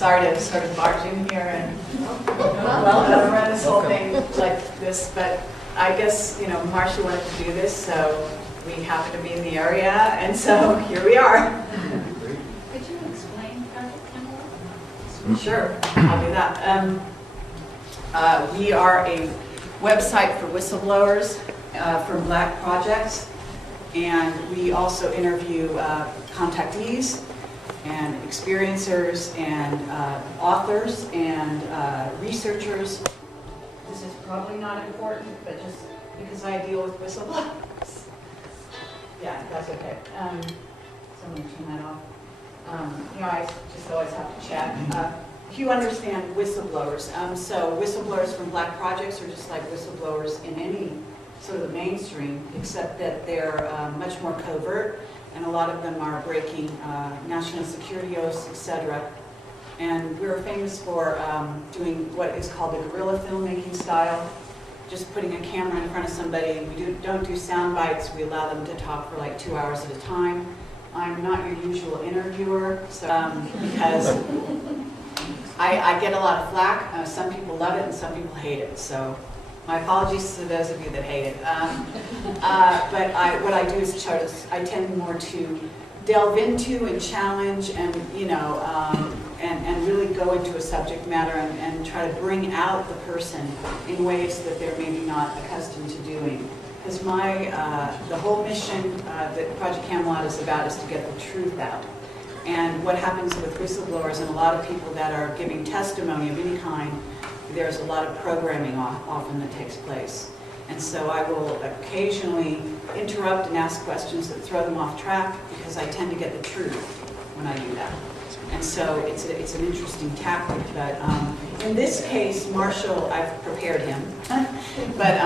Sorry to sort of barge in here and run this whole thing like this, but I guess, Marshall wanted to do this, so we happen to be in the area, and so here we are. Could you explain Project Camelot? Sure, I'll do that. We are a website for whistleblowers from Black projects, and we also interview contactees and experiencers and authors and researchers. This is probably not important, but just because I deal with whistleblowers. Yeah, that's okay. Someone turn that off. I just always have to chat. If you understand whistleblowers, so whistleblowers from Black projects are just like whistleblowers in any sort of mainstream, except that they're much more covert, and a lot of them are breaking national security oaths, etc. And we're famous for doing what is called the guerrilla filmmaking style, just putting a camera in front of somebody. We don't do sound bites. We allow them to talk for like 2 hours at a time. I'm not your usual interviewer, so, because I get a lot of flack. Some people love it and some people hate it. So my apologies to those of you that hate it. But what I do is I tend more to delve into and challenge and, and really go into a subject matter and try to bring out the person in ways that they're maybe not accustomed to doing. Because the whole mission that Project Camelot is about is to get the truth out. And what happens with whistleblowers and a lot of people that are giving testimony of any kind, there's a lot of programming often that takes place. And so I will occasionally interrupt and ask questions that throw them off track because I tend to get the truth when I do that. And so it's an interesting tactic. But in this case, Marshall, I've prepared him. But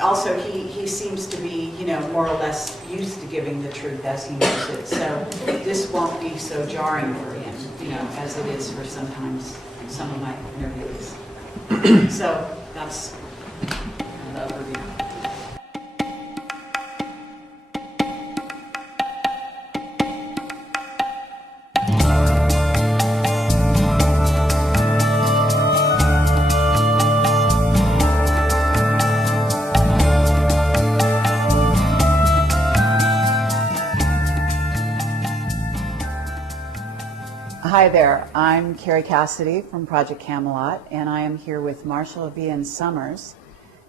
also he seems to be, more or less used to giving the truth as he knows it. So this won't be so jarring for him, as it is for sometimes some of my interviewees. So that's the overview. Hi there, I'm Carrie Cassidy from Project Camelot, and I am here with Marshall Vian Summers.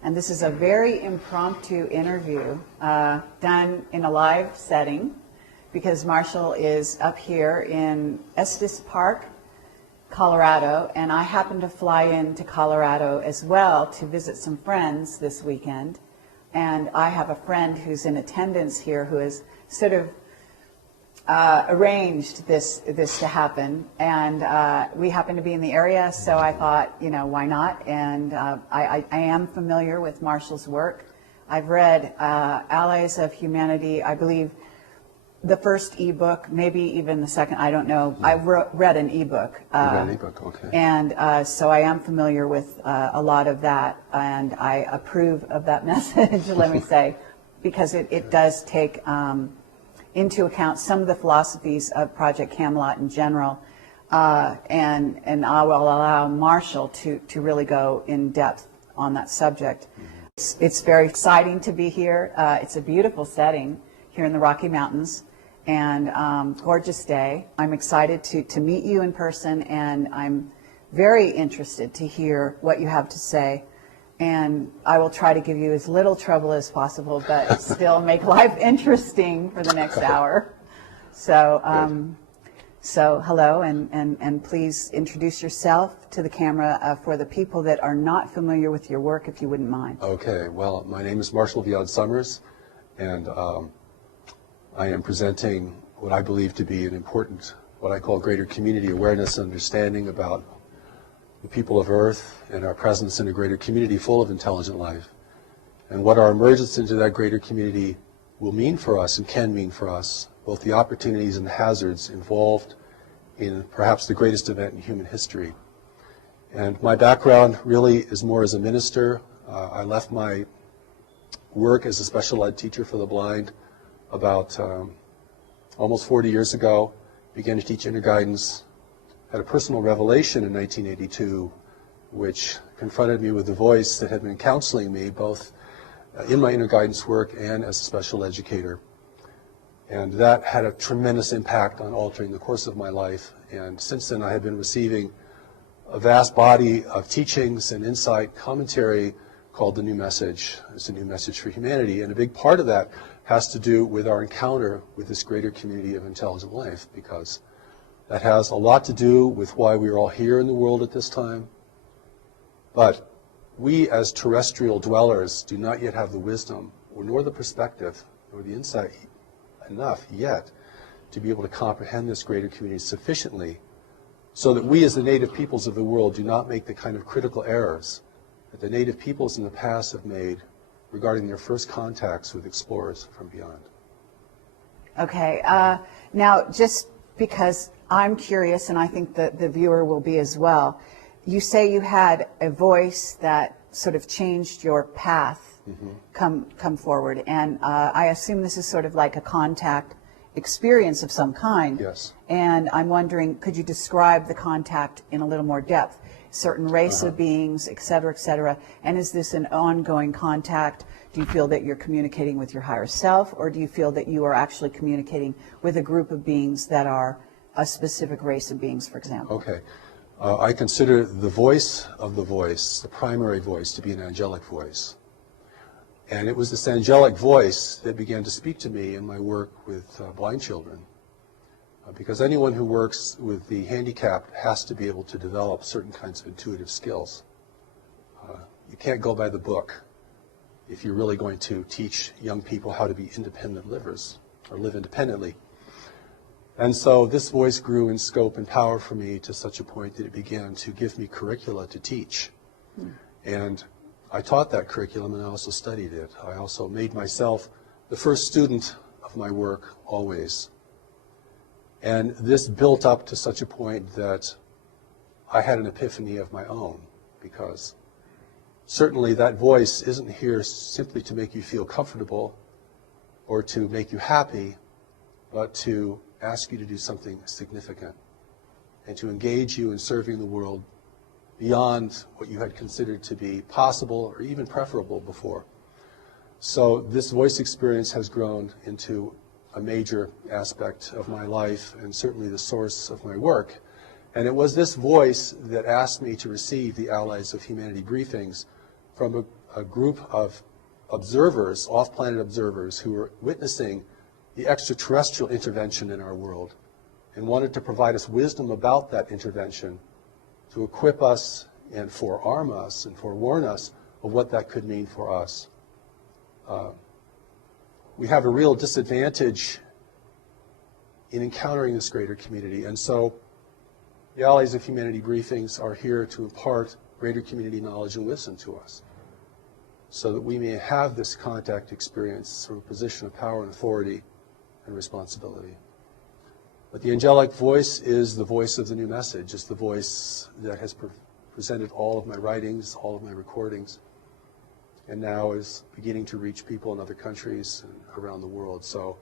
And this is a very impromptu interview done in a live setting because Marshall is up here in Estes Park, Colorado, and I happen to fly into Colorado as well to visit some friends this weekend. And I have a friend who's in attendance here who has sort of arranged this to happen, and we happen to be in the area, so I thought, why not? And I am familiar with Marshall's work. I've read Allies of Humanity, I believe the first ebook, maybe even the second, I don't know. I read an ebook. You read an ebook, okay. And so I am familiar with a lot of that, and I approve of that message, let me say, because it does take into account some of the philosophies of Project Camelot in general, and I will allow Marshall to really go in depth on that subject. It's very exciting to be here. It's a beautiful setting here in the Rocky Mountains, and gorgeous day. I'm excited to meet you in person, and I'm very interested to hear what you have to say. And I will try to give you as little trouble as possible, but still make life interesting for the next hour. So, so hello, and please introduce yourself to the camera for the people that are not familiar with your work, if you wouldn't mind. Okay, well, my name is Marshall Vian Summers, and I am presenting what I believe to be an important, what I call greater community awareness and understanding about the people of Earth and our presence in a greater community full of intelligent life, and what our emergence into that greater community will mean for us and can mean for us, both the opportunities and the hazards involved in perhaps the greatest event in human history. And my background really is more as a minister. I left my work as a special ed teacher for the blind about almost 40 years ago, began to teach inner guidance, had a personal revelation in 1982 which confronted me with the voice that had been counseling me both in my inner guidance work and as a special educator. And that had a tremendous impact on altering the course of my life. And since then I have been receiving a vast body of teachings and insight commentary called The New Message. It's a new message for humanity. And a big part of that has to do with our encounter with this greater community of intelligent life, because that has a lot to do with why we are all here in the world at this time. But we as terrestrial dwellers do not yet have the wisdom, or nor the perspective, nor the insight enough yet to be able to comprehend this greater community sufficiently so that we as the native peoples of the world do not make the kind of critical errors that the native peoples in the past have made regarding their first contacts with explorers from beyond. Okay, now just because I'm curious, and I think that the viewer will be as well, you say you had a voice that sort of changed your path come forward, and I assume this is sort of like a contact experience of some kind. Yes. And I'm wondering, could you describe the contact in a little more depth? Certain race of beings, et cetera, and is this an ongoing contact? Do you feel that you're communicating with your higher self, or do you feel that you are actually communicating with a group of beings that are a specific race of beings, for example? Okay. I consider the voice of the voice, the primary voice, to be an angelic voice. And it was this angelic voice that began to speak to me in my work with blind children. Because anyone who works with the handicapped has to be able to develop certain kinds of intuitive skills. You can't go by the book if you're really going to teach young people how to be independent livers or live independently. And so this voice grew in scope and power for me to such a point that it began to give me curricula to teach. And I taught that curriculum, and I also studied it. I also made myself the first student of my work always. And this built up to such a point that I had an epiphany of my own, because certainly that voice isn't here simply to make you feel comfortable or to make you happy, but to ask you to do something significant and to engage you in serving the world beyond what you had considered to be possible or even preferable before. So this voice experience has grown into a major aspect of my life and certainly the source of my work. And it was this voice that asked me to receive the Allies of Humanity briefings from a group of observers, off-planet observers, who were witnessing the extraterrestrial intervention in our world and wanted to provide us wisdom about that intervention, to equip us and forearm us and forewarn us of what that could mean for us. We have a real disadvantage in encountering this greater community, and so the Allies of Humanity briefings are here to impart greater community knowledge and wisdom to us, so that we may have this contact experience from a position of power and authority and responsibility. But the angelic voice is the voice of the new message. It's the voice that has presented all of my writings, all of my recordings, and now is beginning to reach people in other countries and around the world. So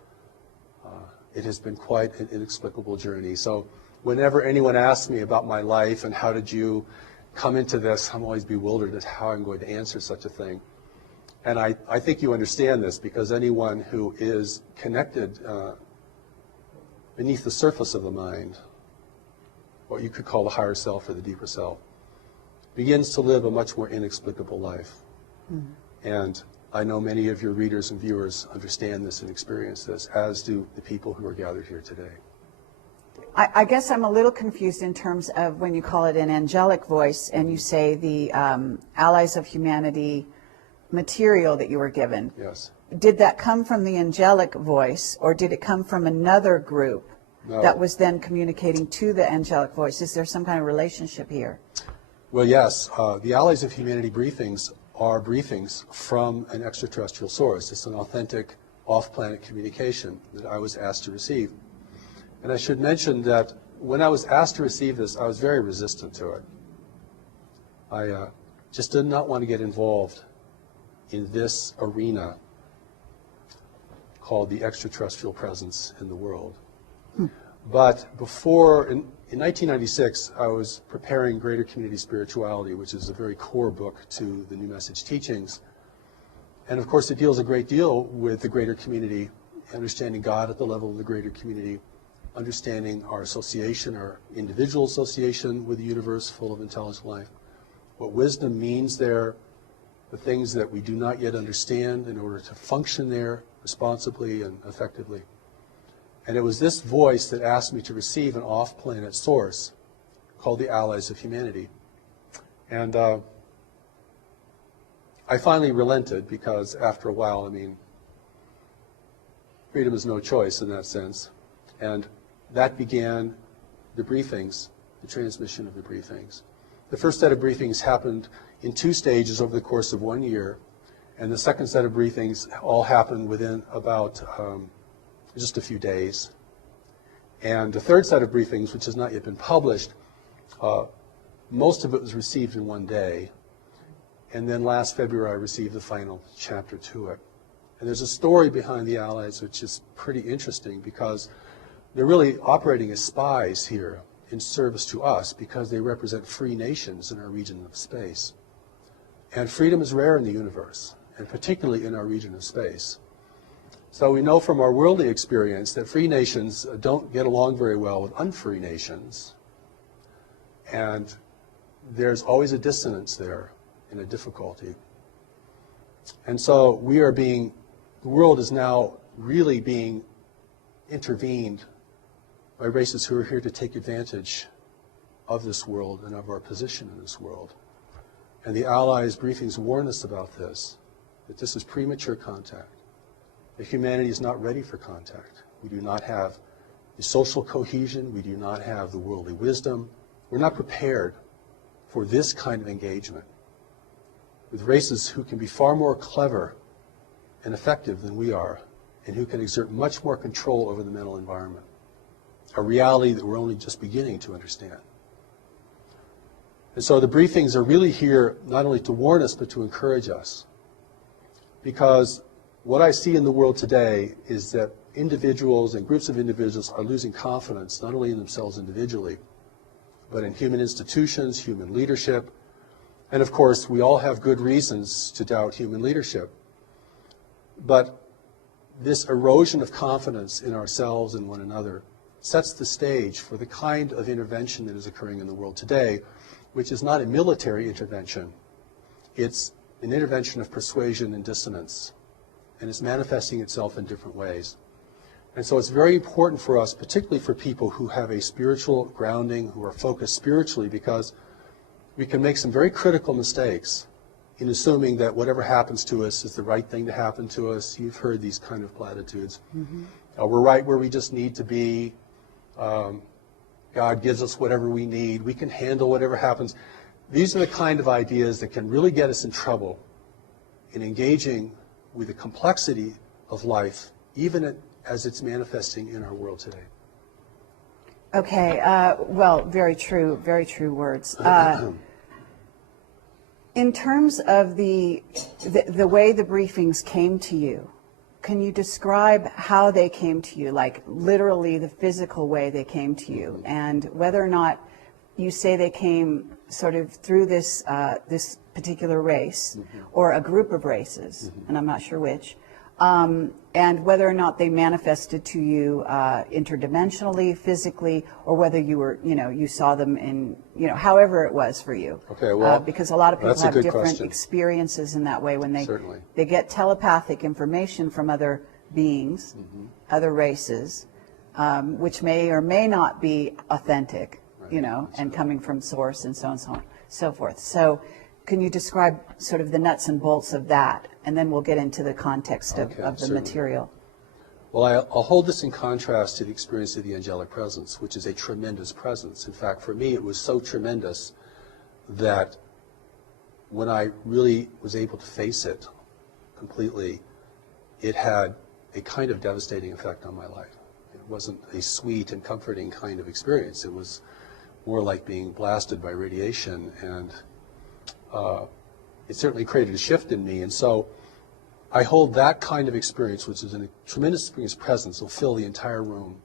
it has been quite an inexplicable journey. So whenever anyone asks me about my life and how did you come into this, I'm always bewildered at how I'm going to answer such a thing. And I think you understand this, because anyone who is connected beneath the surface of the mind, what you could call the higher self or the deeper self, begins to live a much more inexplicable life. And I know many of your readers and viewers understand this and experience this, as do the people who are gathered here today. I guess I'm a little confused in terms of when you call it an angelic voice and you say the Allies of Humanity material that you were given. Yes. Did that come from the angelic voice, or did it come from another group that was then communicating to the angelic voice? Is there some kind of relationship here? Well, yes. The Allies of Humanity briefings are briefings from an extraterrestrial source. It's an authentic off-planet communication that I was asked to receive. And I should mention that when I was asked to receive this, I was very resistant to it. I just did not want to get involved in this arena called the extraterrestrial presence in the world. But before, in 1996, I was preparing Greater Community Spirituality, which is a very core book to the New Message teachings. And of course, it deals a great deal with the greater community, understanding God at the level of the greater community, understanding our association, our individual association with the universe full of intelligent life, what wisdom means there, the things that we do not yet understand in order to function there responsibly and effectively. And it was this voice that asked me to receive an off-planet source called the Allies of Humanity. And I finally relented because after a while, I mean, freedom is no choice in that sense. And that began the briefings, the transmission of the briefings. The first set of briefings happened in 2 stages over the course of 1 year, and the second set of briefings all happened within about just a few days. And the third set of briefings, which has not yet been published, most of it was received in 1 day. And then last February, I received the final chapter to it. And there's a story behind the Allies which is pretty interesting because they're really operating as spies here in service to us because they represent free nations in our region of space. And freedom is rare in the universe, and particularly in our region of space. So we know from our worldly experience that free nations don't get along very well with unfree nations. And there's always a dissonance there and a difficulty. And so we are being, the world is now really being intervened by races who are here to take advantage of this world and of our position in this world. And the Allies briefings warn us about this, that this is premature contact, that humanity is not ready for contact. We do not have the social cohesion, we do not have the worldly wisdom. We're not prepared for this kind of engagement with races who can be far more clever and effective than we are, and who can exert much more control over the mental environment, a reality that we're only just beginning to understand. And so the briefings are really here not only to warn us, but to encourage us. Because what I see in the world today is that individuals and groups of individuals are losing confidence, not only in themselves individually, but in human institutions, human leadership. And of course, we all have good reasons to doubt human leadership. But this erosion of confidence in ourselves and one another sets the stage for the kind of intervention that is occurring in the world today, which is not a military intervention. It's an intervention of persuasion and dissonance, and it's manifesting itself in different ways. And so it's very important for us, particularly for people who have a spiritual grounding, who are focused spiritually, because we can make some very critical mistakes in assuming that whatever happens to us is the right thing to happen to us. You've heard these kind of platitudes. Mm-hmm. We're right where we just need to be. God gives us whatever we need. We can handle whatever happens. These are the kind of ideas that can really get us in trouble in engaging with the complexity of life, even as it's manifesting in our world today. Okay, well, very true words. In terms of the way the briefings came to you, can you describe how they came to you, like literally the physical way they came to you, and whether or not you say they came sort of through this this particular race or a group of races, and I'm not sure which, and whether or not they manifested to you interdimensionally, physically, or whether you were, you saw them in, however it was for you. Okay, well, because a lot of people have different question. Experiences in that way when Certainly. they get telepathic information from other beings, other races, which may or may not be authentic, Right. and coming from source and so on and so on, so forth. So can you describe sort of the nuts and bolts of that, and then we'll get into the context of the certainly. material. Well, I'll hold this in contrast to the experience of the angelic presence, which is a tremendous presence. In fact, for me, it was so tremendous that when I really was able to face it completely, it had a kind of devastating effect on my life. It wasn't a sweet and comforting kind of experience. It was more like being blasted by radiation, and it certainly created a shift in me. And so I hold that kind of experience, which is a tremendous experience presence, will fill the entire room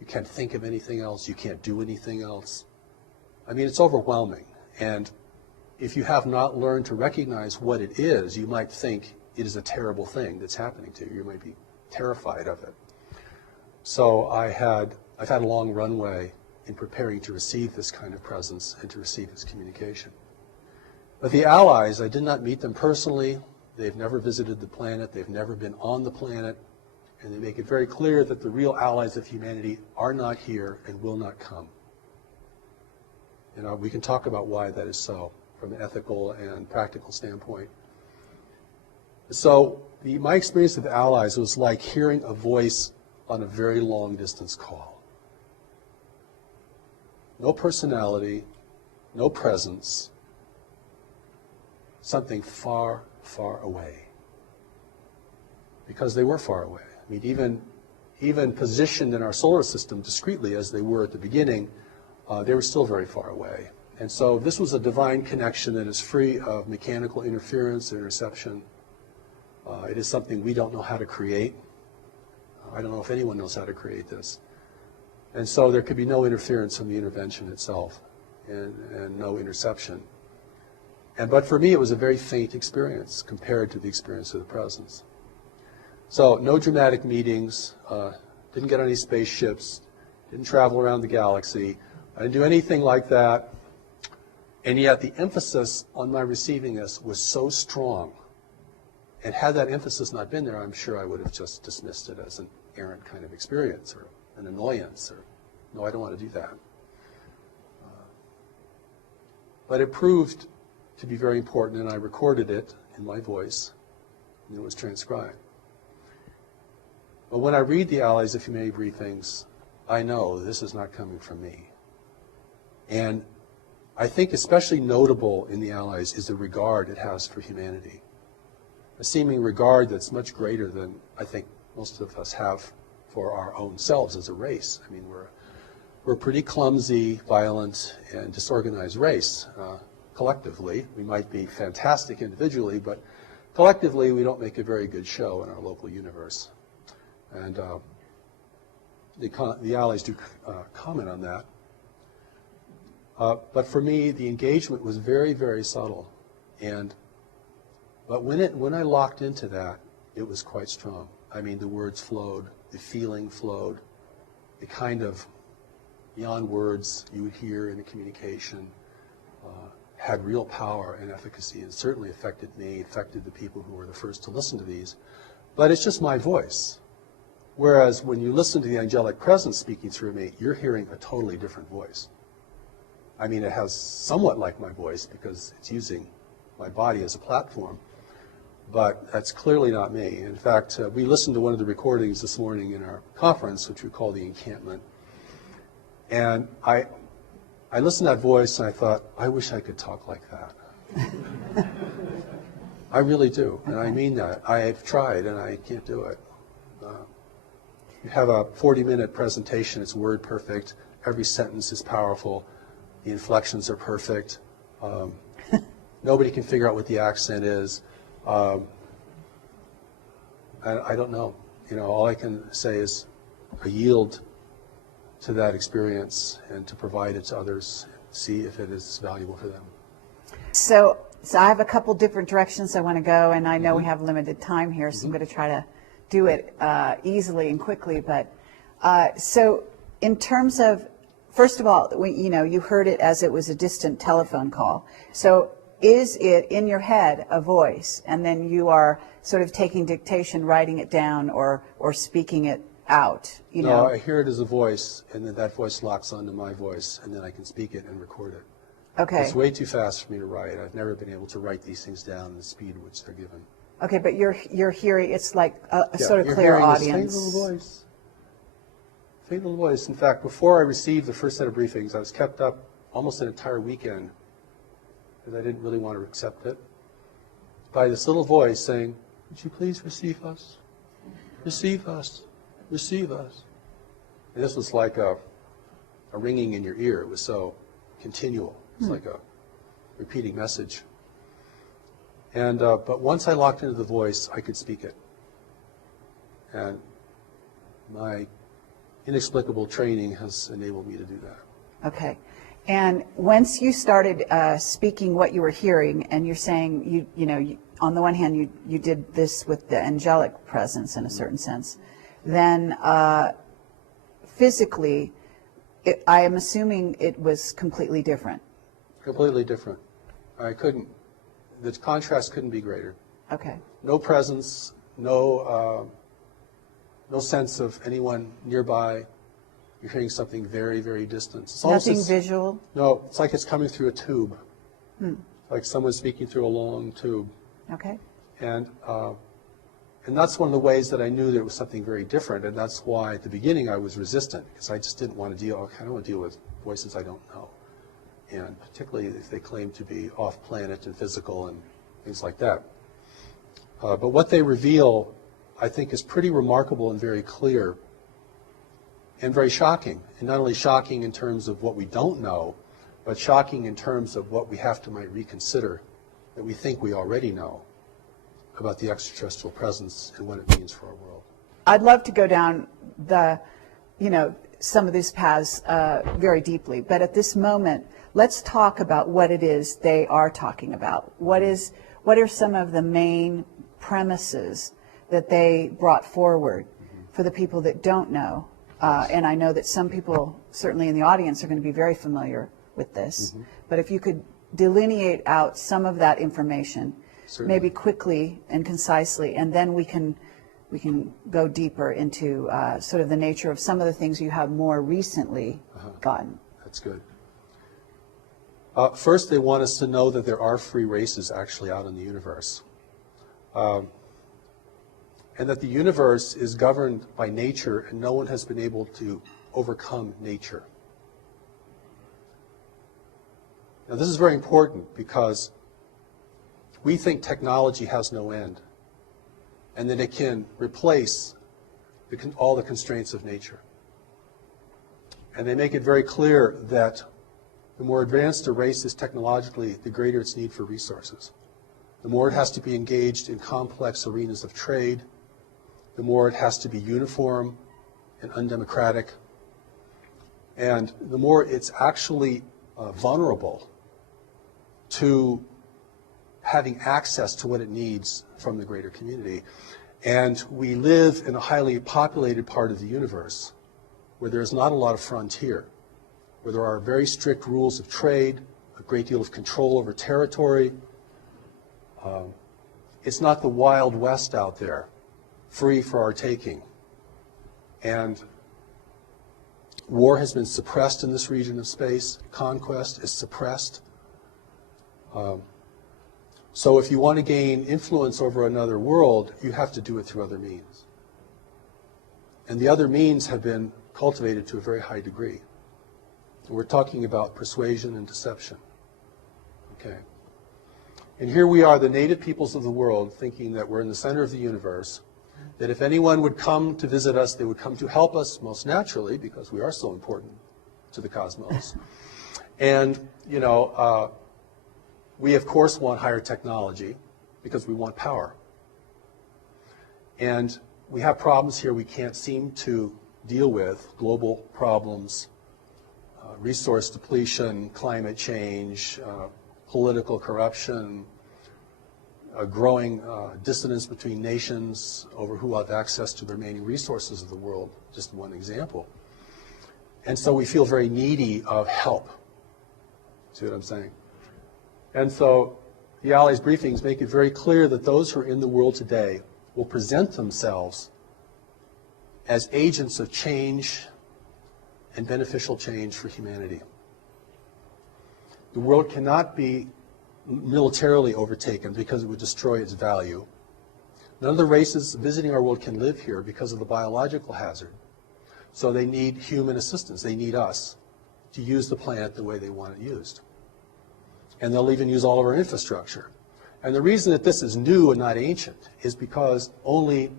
You can't think of anything else. You can't do anything else. I mean, it's overwhelming. And if you have not learned to recognize what it is, you might think it is a terrible thing that's happening to you. You might be terrified of it. So I've had a long runway in preparing to receive this kind of presence and to receive this communication. But the allies, I did not meet them personally. They've never visited the planet. They've never been on the planet. And they make it very clear that the real allies of humanity are not here and will not come. We can talk about why that is so from an ethical and practical standpoint. So my experience with the allies was like hearing a voice on a very long distance call. No personality, no presence, something far, far away. Because they were far away. I mean, even positioned in our solar system discreetly as they were at the beginning, they were still very far away. And so this was a divine connection that is free of mechanical interference and interception. It is something we don't know how to create. I don't know if anyone knows how to create this. And so there could be no interference from the intervention itself and no interception. But for me, it was a very faint experience compared to the experience of the presence. So no dramatic meetings, didn't get on any spaceships, didn't travel around the galaxy. I didn't do anything like that. And yet the emphasis on my receiving this was so strong. And had that emphasis not been there, I'm sure I would have just dismissed it as an errant kind of experience or an annoyance. Or, no, I don't want to do that. But it proved to be very important, and I recorded it in my voice, and it was transcribed. But when I read the Allies of Humanity briefings, I know this is not coming from me. And I think especially notable in the Allies is the regard it has for humanity. A seeming regard that's much greater than I think most of us have for our own selves as a race. I mean, we're a pretty clumsy, violent, and disorganized race. Collectively, we might be fantastic individually, but collectively we don't make a very good show in our local universe. And the Allies do comment on that. But for me, the engagement was very, very subtle. But when I locked into that, it was quite strong. I mean, the words flowed, the feeling flowed, the kind of beyond words you would hear in a communication had real power and efficacy, and certainly affected me, affected the people who were the first to listen to these. But it's just my voice. Whereas when you listen to the angelic presence speaking through me, you're hearing a totally different voice. I mean, it has somewhat like my voice because it's using my body as a platform, but that's clearly not me. In fact, we listened to one of the recordings this morning in our conference, which we call the encampment, and I listened to that voice and I thought, I wish I could talk like that. I really do, and I mean that. I've tried and I can't do it. You have a 40-minute presentation, it's word perfect, every sentence is powerful, the inflections are perfect, nobody can figure out what the accent is. I don't know. All I can say is I yield to that experience and to provide it to others, see if it is valuable for them. So I have a couple different directions I want to go, and I know we have limited time here, so I'm going to try to do it easily and quickly. But so in terms of, first of all, you heard it as it was a distant telephone call. So is it in your head a voice, and then you are sort of taking dictation, writing it down, or speaking it out? No, I hear it as a voice, and then that voice locks onto my voice, and then I can speak it and record it. Okay. It's way too fast for me to write. I've never been able to write these things down at the speed at which they're given. Okay, but you're hearing, it's like a sort of clear audience. Faint little voice. Faint little voice. In fact, before I received the first set of briefings, I was kept up almost an entire weekend because I didn't really want to accept it, by this little voice saying, would you please receive us? Receive us. Receive us. And this was like a ringing in your ear. It was so continual. It's like a repeating message. And but once I locked into the voice, I could speak it. And my inexplicable training has enabled me to do that. Okay. And once you started speaking what you were hearing, and you're saying, on the one hand, you did this with the angelic presence in a certain sense, then physically, I am assuming it was completely different. Completely different. The contrast couldn't be greater. Okay. No presence, no sense of anyone nearby. You're hearing something very, very distant. It's Nothing visual? No, it's like it's coming through a tube. Like someone speaking through a long tube. Okay. And that's one of the ways that I knew there was something very different, and that's why at the beginning I was resistant, because I just didn't want to deal with voices I don't know, and particularly if they claim to be off-planet and physical and things like that. But what they reveal, I think, is pretty remarkable and very clear and very shocking, and not only shocking in terms of what we don't know, but shocking in terms of what we might reconsider that we think we already know about the extraterrestrial presence and what it means for our world. I'd love to go down some of these paths very deeply, but at this moment, let's talk about what it is they are talking about. What are some of the main premises that they brought forward for the people that don't know? And I know that some people, certainly in the audience, are going to be very familiar with this. But if you could delineate out some of that information, Certainly. maybe quickly and concisely, and then we can go deeper into sort of the nature of some of the things you have more recently gotten. That's good. First, they want us to know that there are free races actually out in the universe. And that the universe is governed by nature, and no one has been able to overcome nature. Now, this is very important because we think technology has no end, and that it can replace all the constraints of nature. And they make it very clear that the more advanced a race is technologically, the greater its need for resources. The more it has to be engaged in complex arenas of trade, the more it has to be uniform and undemocratic, and the more it's actually vulnerable to having access to what it needs from the greater community. And we live in a highly populated part of the universe where there's not a lot of frontier, where there are very strict rules of trade, a great deal of control over territory. It's not the Wild West out there, free for our taking. And war has been suppressed in this region of space. Conquest is suppressed. So if you want to gain influence over another world, you have to do it through other means. And the other means have been cultivated to a very high degree. We're talking about persuasion and deception. Okay. And here we are, the native peoples of the world, thinking that we're in the center of the universe, that if anyone would come to visit us, they would come to help us, most naturally, because we are so important to the cosmos. And, we, of course, want higher technology because we want power. And we have problems here we can't seem to deal with, global problems, resource depletion, climate change, political corruption, a growing dissonance between nations over who have access to the remaining resources of the world, just one example. And so we feel very needy of help. See what I'm saying? And so the Allies briefings make it very clear that those who are in the world today will present themselves as agents of change and beneficial change for humanity. The world cannot be militarily overtaken because it would destroy its value. None of the races visiting our world can live here because of the biological hazard. So they need human assistance. They need us to use the planet the way they want it used. And they'll even use all of our infrastructure. And the reason that this is new and not ancient is because only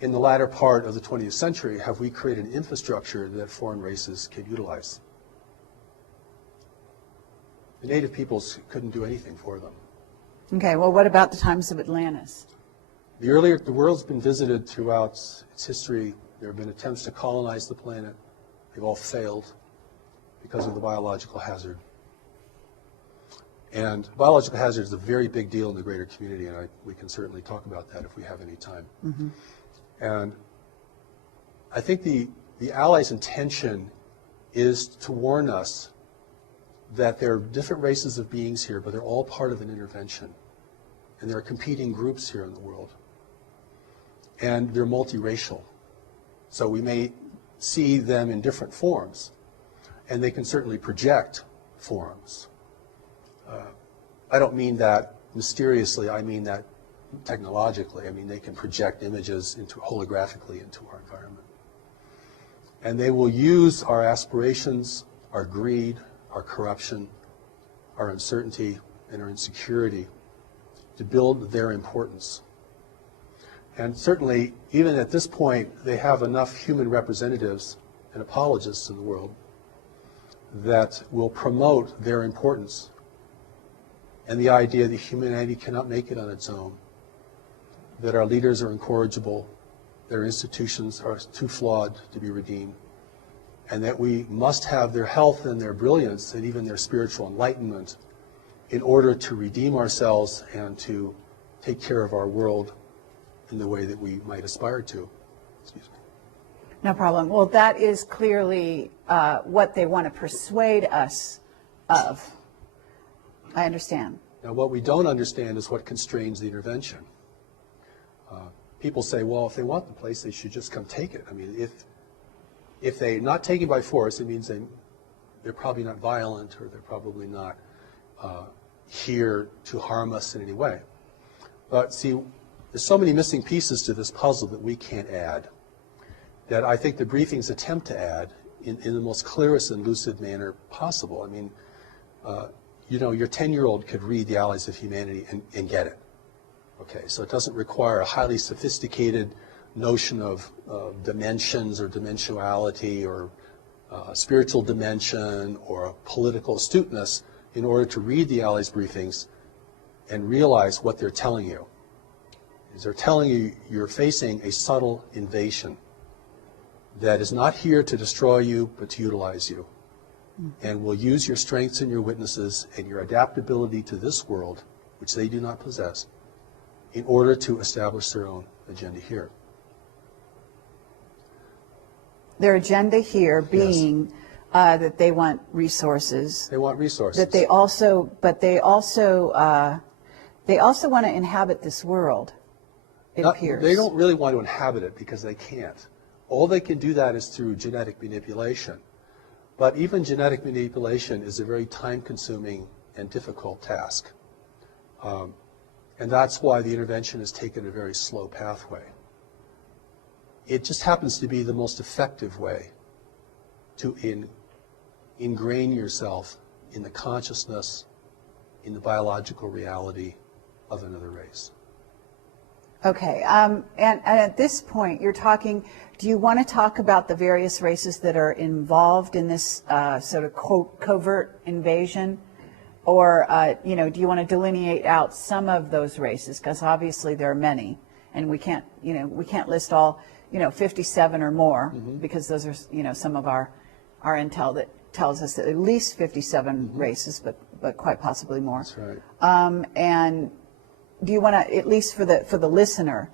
in the latter part of the 20th century have we created an infrastructure that foreign races can utilize. The native peoples couldn't do anything for them. Okay, well, what about the times of Atlantis? The world's been visited throughout its history There have been attempts to colonize the planet. They've all failed because of the biological hazard. And biological hazard is a very big deal in the greater community, and we can certainly talk about that if we have any time. Mm-hmm. And I think the Allies' intention is to warn us that there are different races of beings here, but they're all part of an intervention. And there are competing groups here in the world. And they're multiracial. So we may see them in different forms, and they can certainly project forms. I don't mean that mysteriously, I mean that technologically. I mean, they can project images holographically into our environment. And they will use our aspirations, our greed, our corruption, our uncertainty, and our insecurity to build their importance. And certainly, even at this point, they have enough human representatives and apologists in the world that will promote their importance and the idea that humanity cannot make it on its own, that our leaders are incorrigible, that our institutions are too flawed to be redeemed, and that we must have their health and their brilliance and even their spiritual enlightenment in order to redeem ourselves and to take care of our world in the way that we might aspire to. Excuse me. No problem. Well, that is clearly what they want to persuade us of. I understand. Now, what we don't understand is what constrains the intervention. People say, well, if they want the place, they should just come take it. I mean, if they're not taken by force, it means they're probably not violent, or they're probably not here to harm us in any way. But see, there's so many missing pieces to this puzzle that we can't add, that I think the briefings attempt to add in the most clearest and lucid manner possible. I mean, you know, your 10-year-old could read The Allies of Humanity and get it. Okay, so it doesn't require a highly sophisticated notion of dimensions or dimensionality or spiritual dimension or political astuteness in order to read the Allies briefings and realize what they're telling you. Is they're telling you you're facing a subtle invasion that is not here to destroy you, but to utilize you, and will use your strengths and your witnesses and your adaptability to this world, which they do not possess, in order to establish their own agenda here. Their agenda here being that they want resources. They want resources. That they also, but they also want to inhabit this world. It appears. They don't really want to inhabit it because they can't. All they can do that is through genetic manipulation. But even genetic manipulation is a very time-consuming and difficult task. And that's why the intervention has taken a very slow pathway. It just happens to be the most effective way to ingrain yourself in the consciousness, in the biological reality of another race. Okay, and at this point, you're talking, do you want to talk about the various races that are involved in this sort of covert invasion? Or, you know, do you want to delineate out some of those races? Because obviously there are many, and we can't list all, 57 or more, because those are, some of our intel that tells us that at least 57 races, but quite possibly more. That's right. And do you want to, at least for the listener,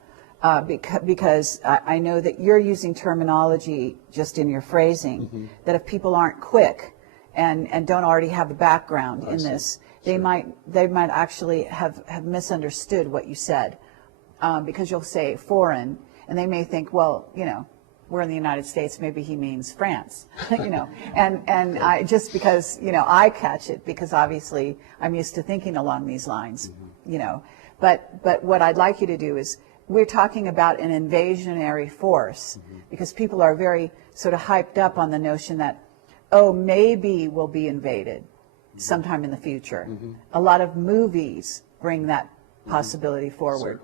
because I know that you're using terminology just in your phrasing, that if people aren't quick and don't already have a background in this, they might actually have misunderstood what you said, because you'll say foreign, and they may think, well, we're in the United States, maybe he means France, and I, just because, I catch it, because obviously I'm used to thinking along these lines, But what I'd like you to do is, we're talking about an invasionary force, because people are very sort of hyped up on the notion that, oh, maybe we'll be invaded sometime in the future. A lot of movies bring that possibility forward.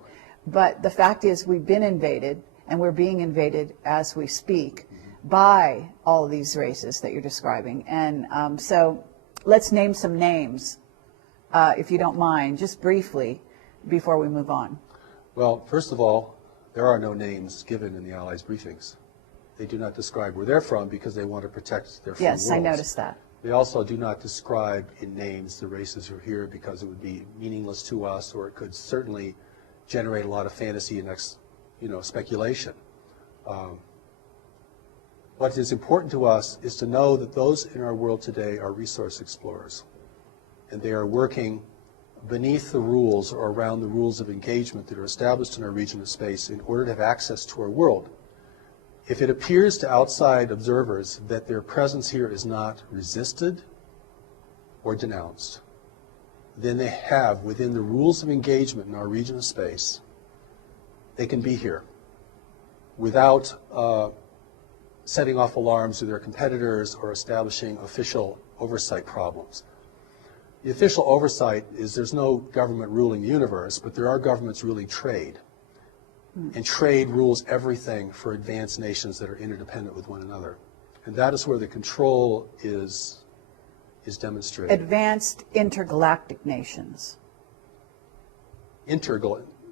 But the fact is, we've been invaded, and we're being invaded as we speak by all of these races that you're describing. And so let's name some names, if you don't mind, just briefly, before we move on. Well, first of all, there are no names given in the Allies' briefings. They do not describe where they're from because they want to protect their free Yes, I worlds. noticed that. They also do not describe in names the races who are here because it would be meaningless to us, or it could certainly generate a lot of fantasy and speculation. What is important to us is to know that those in our world today are resource explorers, and they are working beneath the rules or around the rules of engagement that are established in our region of space in order to have access to our world. If it appears to outside observers that their presence here is not resisted or denounced, then they have, within the rules of engagement in our region of space, they can be here without setting off alarms to their competitors or establishing official oversight problems. The official oversight is there's no government ruling the universe, but there are governments ruling trade. And trade rules everything for advanced nations that are interdependent with one another. And that is where the control is demonstrated. Advanced intergalactic nations.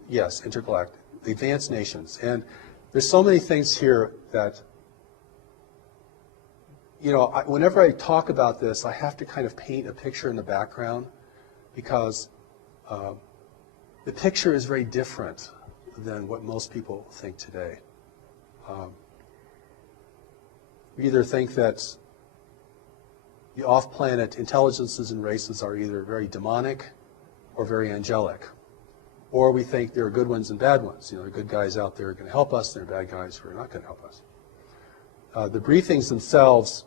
Yes, intergalactic, the advanced nations. And there's so many things here that, whenever I talk about this, I have to kind of paint a picture in the background because the picture is very different than what most people think today. We either think that the off-planet intelligences and races are either very demonic or very angelic, or we think there are good ones and bad ones. There are good guys out there who are going to help us, and there are bad guys who are not going to help us. The briefings themselves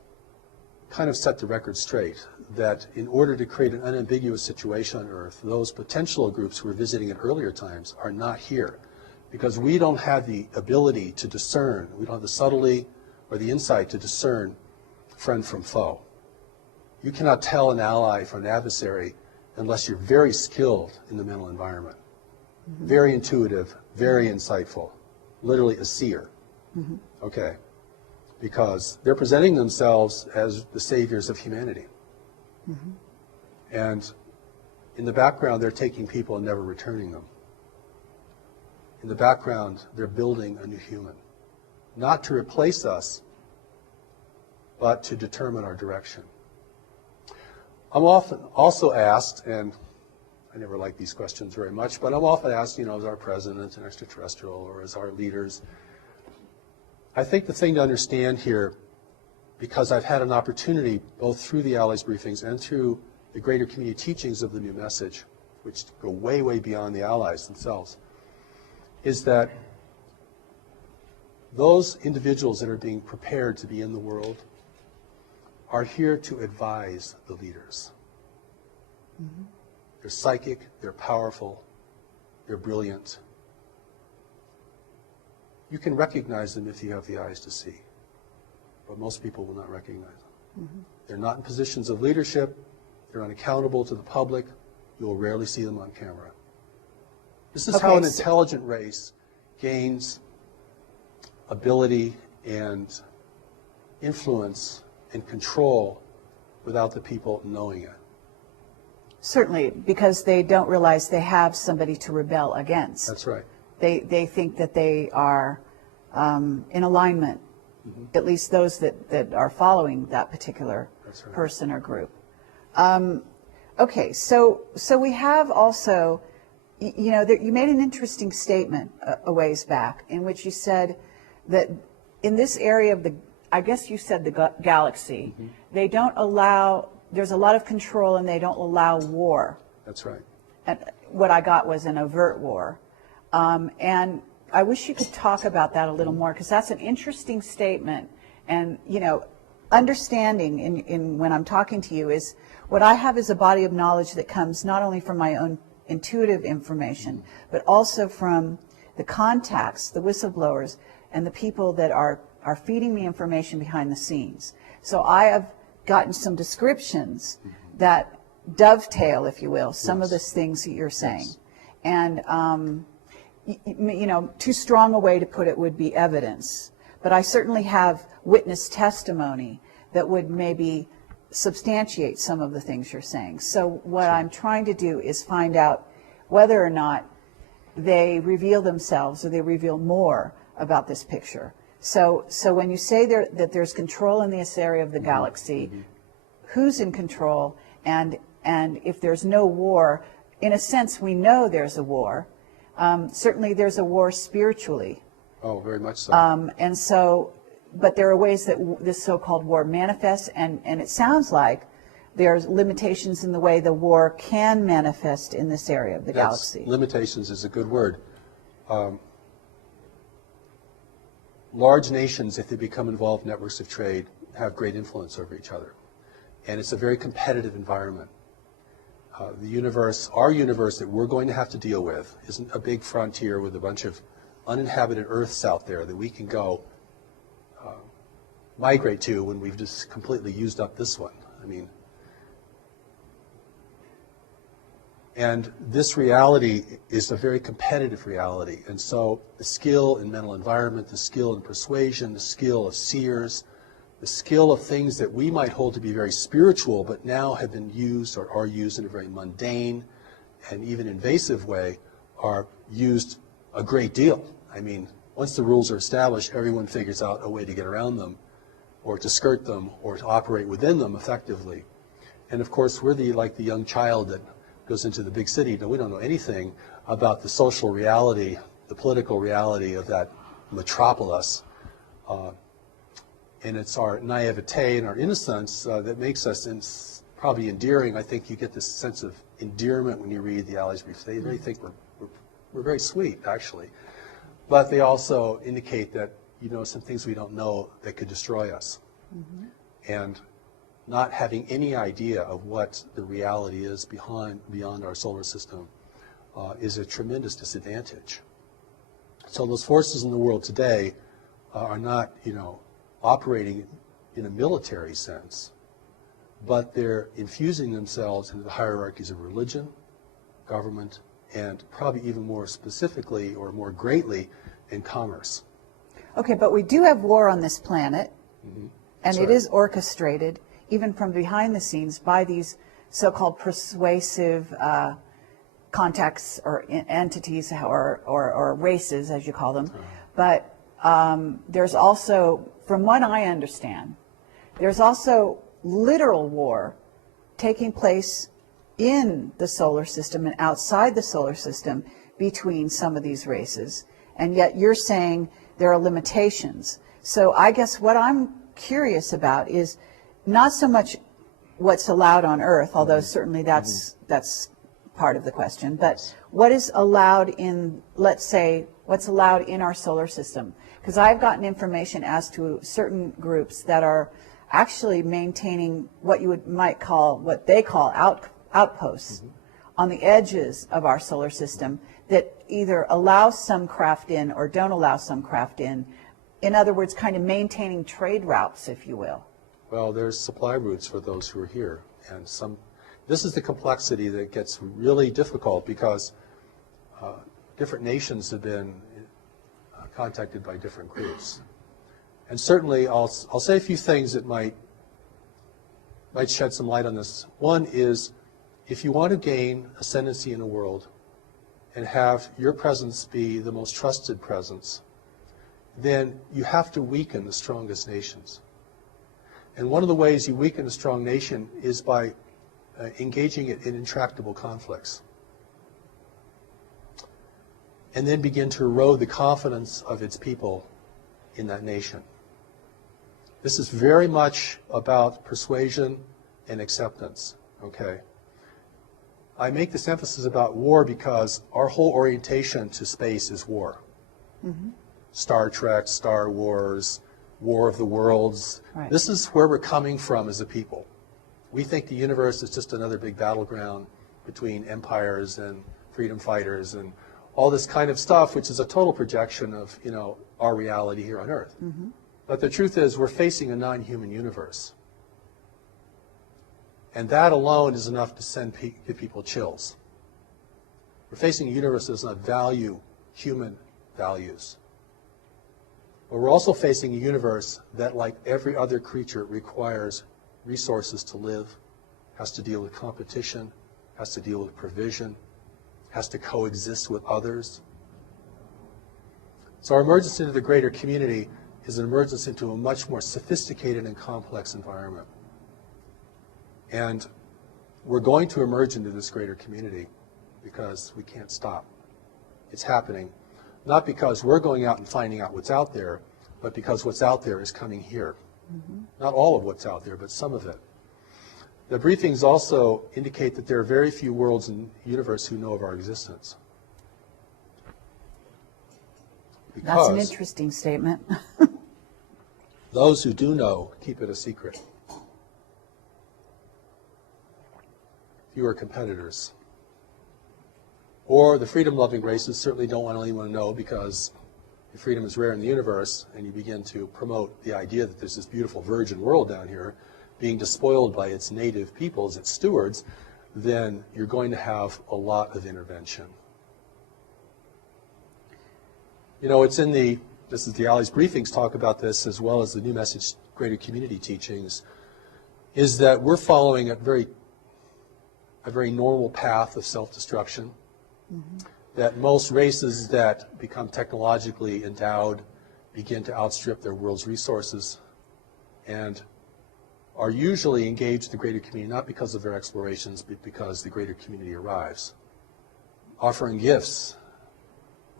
kind of set the record straight that in order to create an unambiguous situation on Earth, those potential groups who were visiting at earlier times are not here because we don't have the ability to discern, we don't have the subtlety or the insight to discern friend from foe. You cannot tell an ally from an adversary unless you're very skilled in the mental environment, very intuitive, very insightful, literally a seer. Okay. Because they're presenting themselves as the saviors of humanity. And in the background, they're taking people and never returning them. In the background, they're building a new human. Not to replace us, but to determine our direction. I'm often also asked, and I never like these questions very much, but I'm often asked, is our president an extraterrestrial or is our leaders? I think the thing to understand here, because I've had an opportunity both through the Allies briefings and through the greater community teachings of the new message, which go way, way beyond the Allies themselves, is that those individuals that are being prepared to be in the world are here to advise the leaders. They're psychic, they're powerful, they're brilliant. You can recognize them if you have the eyes to see, but most people will not recognize them. They're not in positions of leadership, they're unaccountable to the public, you will rarely see them on camera. This is how an intelligent race gains ability and influence and control without the people knowing it. Certainly, because they don't realize they have somebody to rebel against. That's right. They think that they are in alignment, at least those that are following that particular person or group. Okay, so we have also, you made an interesting statement a ways back in which you said that in this area of I guess you said the galaxy, they don't allow, there's a lot of control and they don't allow war. That's right. And what I got was an overt war. And I wish you could talk about that a little more because that's an interesting statement. And, understanding in when I'm talking to you is what I have is a body of knowledge that comes not only from my own intuitive information, but also from the contacts, the whistleblowers, and the people that are feeding me information behind the scenes. So I have gotten some descriptions that dovetail, if you will, some of the things that you're saying. And, too strong a way to put it would be evidence. But I certainly have witness testimony that would maybe substantiate some of the things you're saying. So what I'm trying to do is find out whether or not they reveal themselves or they reveal more about this picture. So when you say that there's control in this area of the galaxy, who's in control? And if there's no war, in a sense, we know there's a war. Certainly there's a war spiritually. Oh, very much so. And so, but there are ways that this so-called war manifests, and it sounds like there's limitations in the way the war can manifest in this area of the galaxy. Limitations is a good word. Large nations, if they become involved in networks of trade, have great influence over each other. And it's a very competitive environment. The universe, our universe that we're going to have to deal with, isn't a big frontier with a bunch of uninhabited Earths out there that we can go migrate to when we've just completely used up this one. I mean, and this reality is a very competitive reality. And so the skill in mental environment, the skill in persuasion, the skill of seers, the skill of things that we might hold to be very spiritual, but now have been used or are used in a very mundane and even invasive way, are used a great deal. I mean, once the rules are established, everyone figures out a way to get around them, or to skirt them, or to operate within them effectively. And of course, we're like the young child that goes into the big city. No, we don't know anything about the social reality, the political reality of that metropolis. And it's our naivete and our innocence that makes us probably endearing. I think you get this sense of endearment when you read the Allies briefs. They really think we're very sweet, actually. But they also indicate that, you know, some things we don't know that could destroy us. And not having any idea of what the reality is beyond our solar system is a tremendous disadvantage. So those forces in the world today are not, you know, operating in a military sense, but they're infusing themselves into the hierarchies of religion, government, and probably even more specifically or more greatly in commerce. Okay, but we do have war on this planet, and it right. is orchestrated, even from behind the scenes, by these so-called persuasive contacts or entities or races, as you call them. But there's also, from what I understand, there's also literal war taking place in the solar system and outside the solar system between some of these races. And yet you're saying there are limitations. So I guess what I'm curious about is not so much what's allowed on Earth, although certainly that's part of the question, but what is allowed in, let's say, what's allowed in our solar system? Because I've gotten information as to certain groups that are actually maintaining what what they call outposts on the edges of our solar system that either allow some craft in or don't allow some craft in. In other words, kind of maintaining trade routes, if you will. Well, there's supply routes for those who are here. And this is the complexity that gets really difficult because different nations have been contacted by different groups. And certainly I'll say a few things that might shed some light on this. One is, if you want to gain ascendancy in the world and have your presence be the most trusted presence, then you have to weaken the strongest nations. And one of the ways you weaken a strong nation is by engaging it in intractable conflicts. And then begin to erode the confidence of its people in that nation. This is very much about persuasion and acceptance, okay? I make this emphasis about war because our whole orientation to space is war. Star Trek, Star Wars, War of the Worlds. Right. This is where we're coming from as a people. We think the universe is just another big battleground between empires and freedom fighters and all this kind of stuff, which is a total projection of, you know, our reality here on Earth. But the truth is, we're facing a non-human universe. And that alone is enough to give people chills. We're facing a universe that does not value human values. But we're also facing a universe that, like every other creature, requires resources to live, has to deal with competition, has to deal with provision, has to coexist with others. So our emergence into the greater community is an emergence into a much more sophisticated and complex environment. And we're going to emerge into this greater community because we can't stop. It's happening, not because we're going out and finding out what's out there, but because what's out there is coming here. Not all of what's out there, but some of it. The briefings also indicate that there are very few worlds in the universe who know of our existence. That's an interesting statement. Those who do know keep it a secret. Fewer competitors. Or the freedom-loving races certainly don't want anyone to know, because if freedom is rare in the universe and you begin to promote the idea that there's this beautiful virgin world down here being despoiled by its native peoples, its stewards, then you're going to have a lot of intervention. You know, it's in the, this is the ALIE's briefings talk about this, as well as the New Message Greater Community teachings, is that we're following a very normal path of self-destruction. That most races that become technologically endowed begin to outstrip their world's resources and are usually engaged in the greater community, not because of their explorations, but because the greater community arrives, offering gifts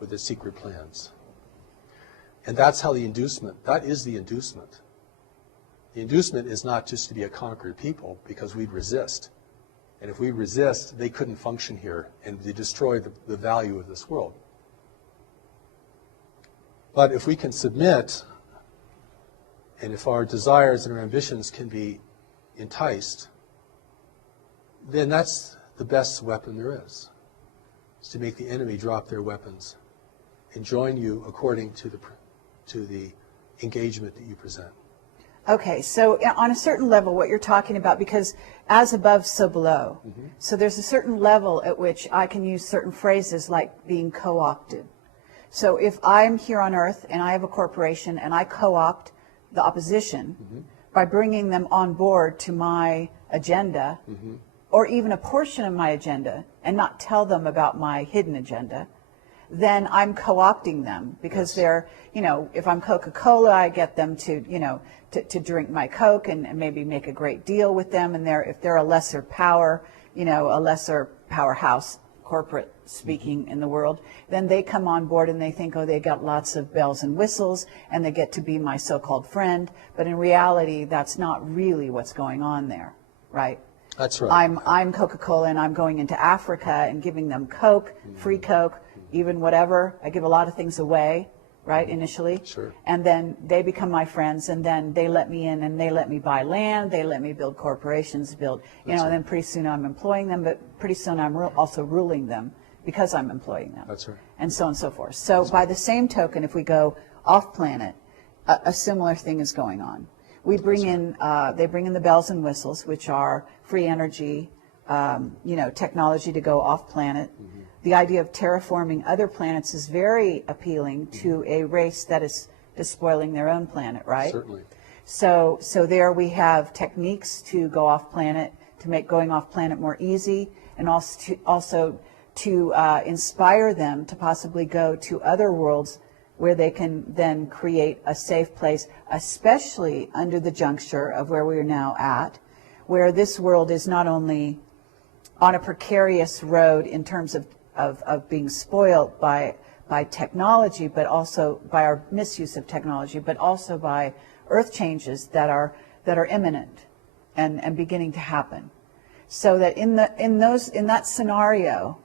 with their secret plans. And that's how the inducement, that is the inducement. The inducement is not just to be a conquered people, because we'd resist. And if we resist, they couldn't function here, and they destroy the value of this world. But if we can submit, and if our desires and our ambitions can be enticed, then that's the best weapon there is to make the enemy drop their weapons and join you according to the engagement that you present. Okay, so on a certain level, what you're talking about, because as above, so below. So there's a certain level at which I can use certain phrases like being co-opted. So if I'm here on Earth and I have a corporation and I co-opt the opposition by bringing them on board to my agenda, or even a portion of my agenda, and not tell them about my hidden agenda, then I'm co-opting them, because they're, you know, if I'm Coca-Cola, I get them to, you know, to drink my Coke and maybe make a great deal with them. And if they're a lesser power, you know, a lesser powerhouse, corporate speaking, in the world, then they come on board and they think, oh, they got lots of bells and whistles and they get to be my so-called friend. But in reality, that's not really what's going on there, right? That's right. I'm Coca-Cola and I'm going into Africa and giving them Coke, free Coke, even whatever. I give a lot of things away, right, initially. Sure. And then they become my friends, and then they let me in and they let me buy land, they let me build corporations, build, you know, and then pretty soon I'm employing them, but pretty soon I'm also ruling them because I'm employing them. That's right. And so on and so forth. So by the same token, if we go off planet, a similar thing is going on. We bring in, they bring in the bells and whistles, which are free energy, you know, technology to go off planet. The idea of terraforming other planets is very appealing to a race that is despoiling their own planet, right? Certainly. So there we have techniques to go off planet, to make going off planet more easy, and also to inspire them to possibly go to other worlds where they can then create a safe place, especially under the juncture of where we are now at, where this world is not only on a precarious road in terms of being spoiled by technology, but also by our misuse of technology, but also by earth changes that are imminent and beginning to happen. So that in that scenario,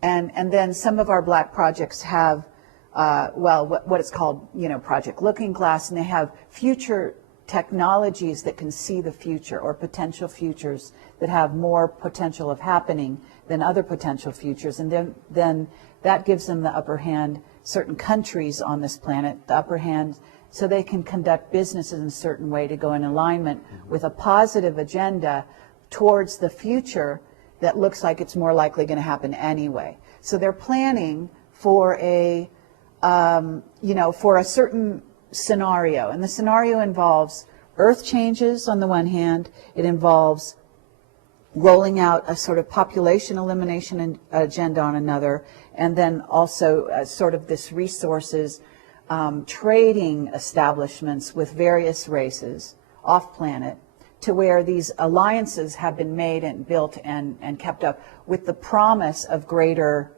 and then some of our black projects have what is called, you know, Project Looking Glass, and they have future technologies that can see the future, or potential futures that have more potential of happening than other potential futures, and then that gives them the upper hand, certain countries on this planet, the upper hand, so they can conduct businesses in a certain way to go in alignment with a positive agenda towards the future that looks like it's more likely going to happen anyway. So they're planning for a, you know, for a certain scenario, and the scenario involves earth changes on the one hand, it involves rolling out a sort of population elimination agenda on another, and then also sort of this resources trading establishments with various races off planet, to where these alliances have been made and built and kept up with the promise of greater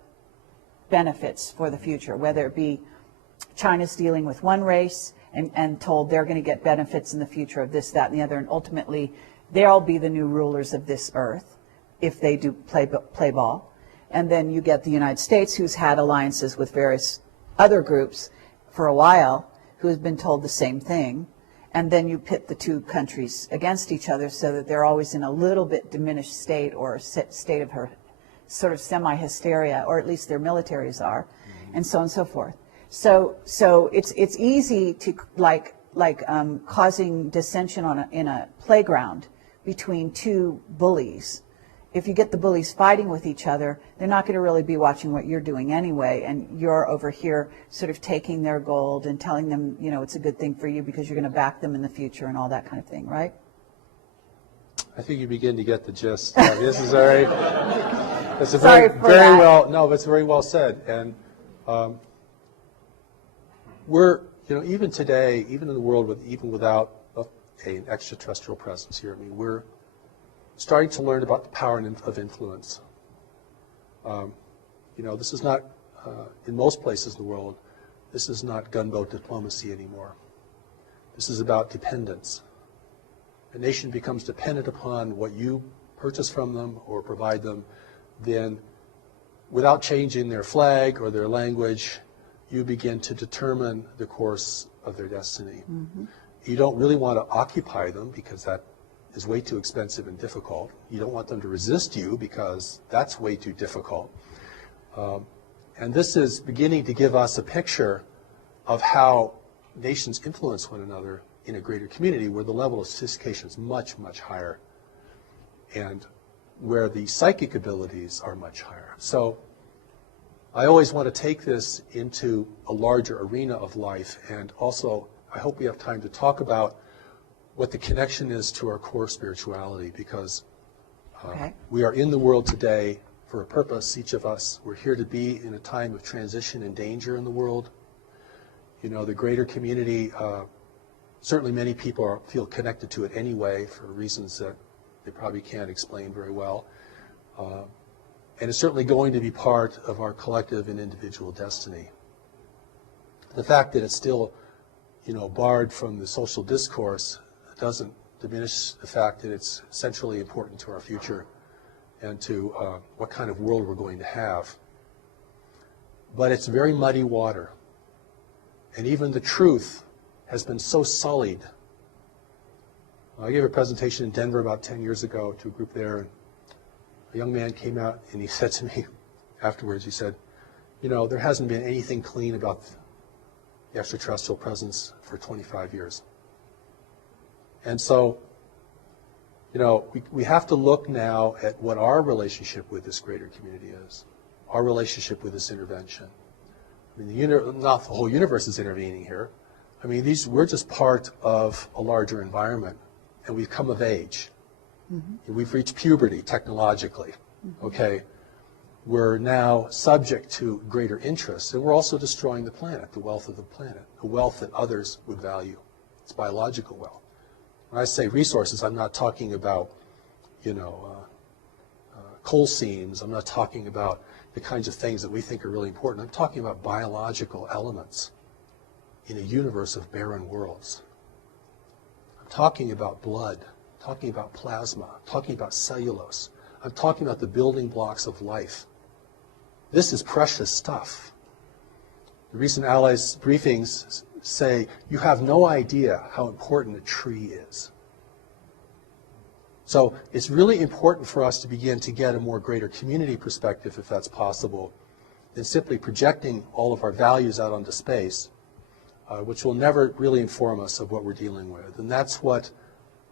benefits for the future, whether it be China's dealing with one race and told they're going to get benefits in the future of this, that, and the other, and ultimately they'll be the new rulers of this earth if they do play ball. And then you get the United States, who's had alliances with various other groups for a while, who has been told the same thing. And then you pit the two countries against each other so that they're always in a little bit diminished state, or a state of sort of semi-hysteria, or at least their militaries are, and so on and so forth. So it's easy to causing dissension in a playground between two bullies. If you get the bullies fighting with each other, they're not going to really be watching what you're doing anyway, and you're over here sort of taking their gold and telling them, you know, it's a good thing for you because you're going to back them in the future and all that kind of thing, right? I think you begin to get the gist. This is very, it's a Sorry very, for very that. well, no, but it's very well said. And we're, you know, even today, even in the world even without an extraterrestrial presence here, I mean, we're starting to learn about the power of influence. You know, this is not, in most places in the world, this is not gunboat diplomacy anymore. This is about dependence. A nation becomes dependent upon what you purchase from them or provide them, then without changing their flag or their language, you begin to determine the course of their destiny. Mm-hmm. You don't really want to occupy them because that is way too expensive and difficult. You don't want them to resist you because that's way too difficult. And this is beginning to give us a picture of how nations influence one another in a greater community where the level of sophistication is much, much higher and where the psychic abilities are much higher. So I always want to take this into a larger arena of life, and also I hope we have time to talk about what the connection is to our core spirituality, because we are in the world today for a purpose, each of us. We're here to be in a time of transition and danger in the world. You know, the greater community, certainly many people feel connected to it anyway for reasons that they probably can't explain very well. And it's certainly going to be part of our collective and individual destiny. The fact that it's still, you know, barred from the social discourse doesn't diminish the fact that it's centrally important to our future and to what kind of world we're going to have. But it's very muddy water. And even the truth has been so sullied. I gave a presentation in Denver about 10 years ago to a group there, and a young man came out and he said to me afterwards, he said, you know, there hasn't been anything clean about the extraterrestrial presence for 25 years. And so, you know, we have to look now at what our relationship with this greater community is, our relationship with this intervention. I mean, not the whole universe is intervening here. I mean, we're just part of a larger environment, and we've come of age. Mm-hmm. We've reached puberty technologically, mm-hmm. Okay? We're now subject to greater interests, and we're also destroying the planet, the wealth of the planet, the wealth that others would value. It's biological wealth. When I say resources, I'm not talking about, you know, coal seams. I'm not talking about the kinds of things that we think are really important. I'm talking about biological elements in a universe of barren worlds. I'm talking about blood, talking about plasma, talking about cellulose. I'm talking about the building blocks of life. This is precious stuff. The recent Allies briefings say, you have no idea how important a tree is. So it's really important for us to begin to get a more greater community perspective, if that's possible, than simply projecting all of our values out onto space, which will never really inform us of what we're dealing with. And that's what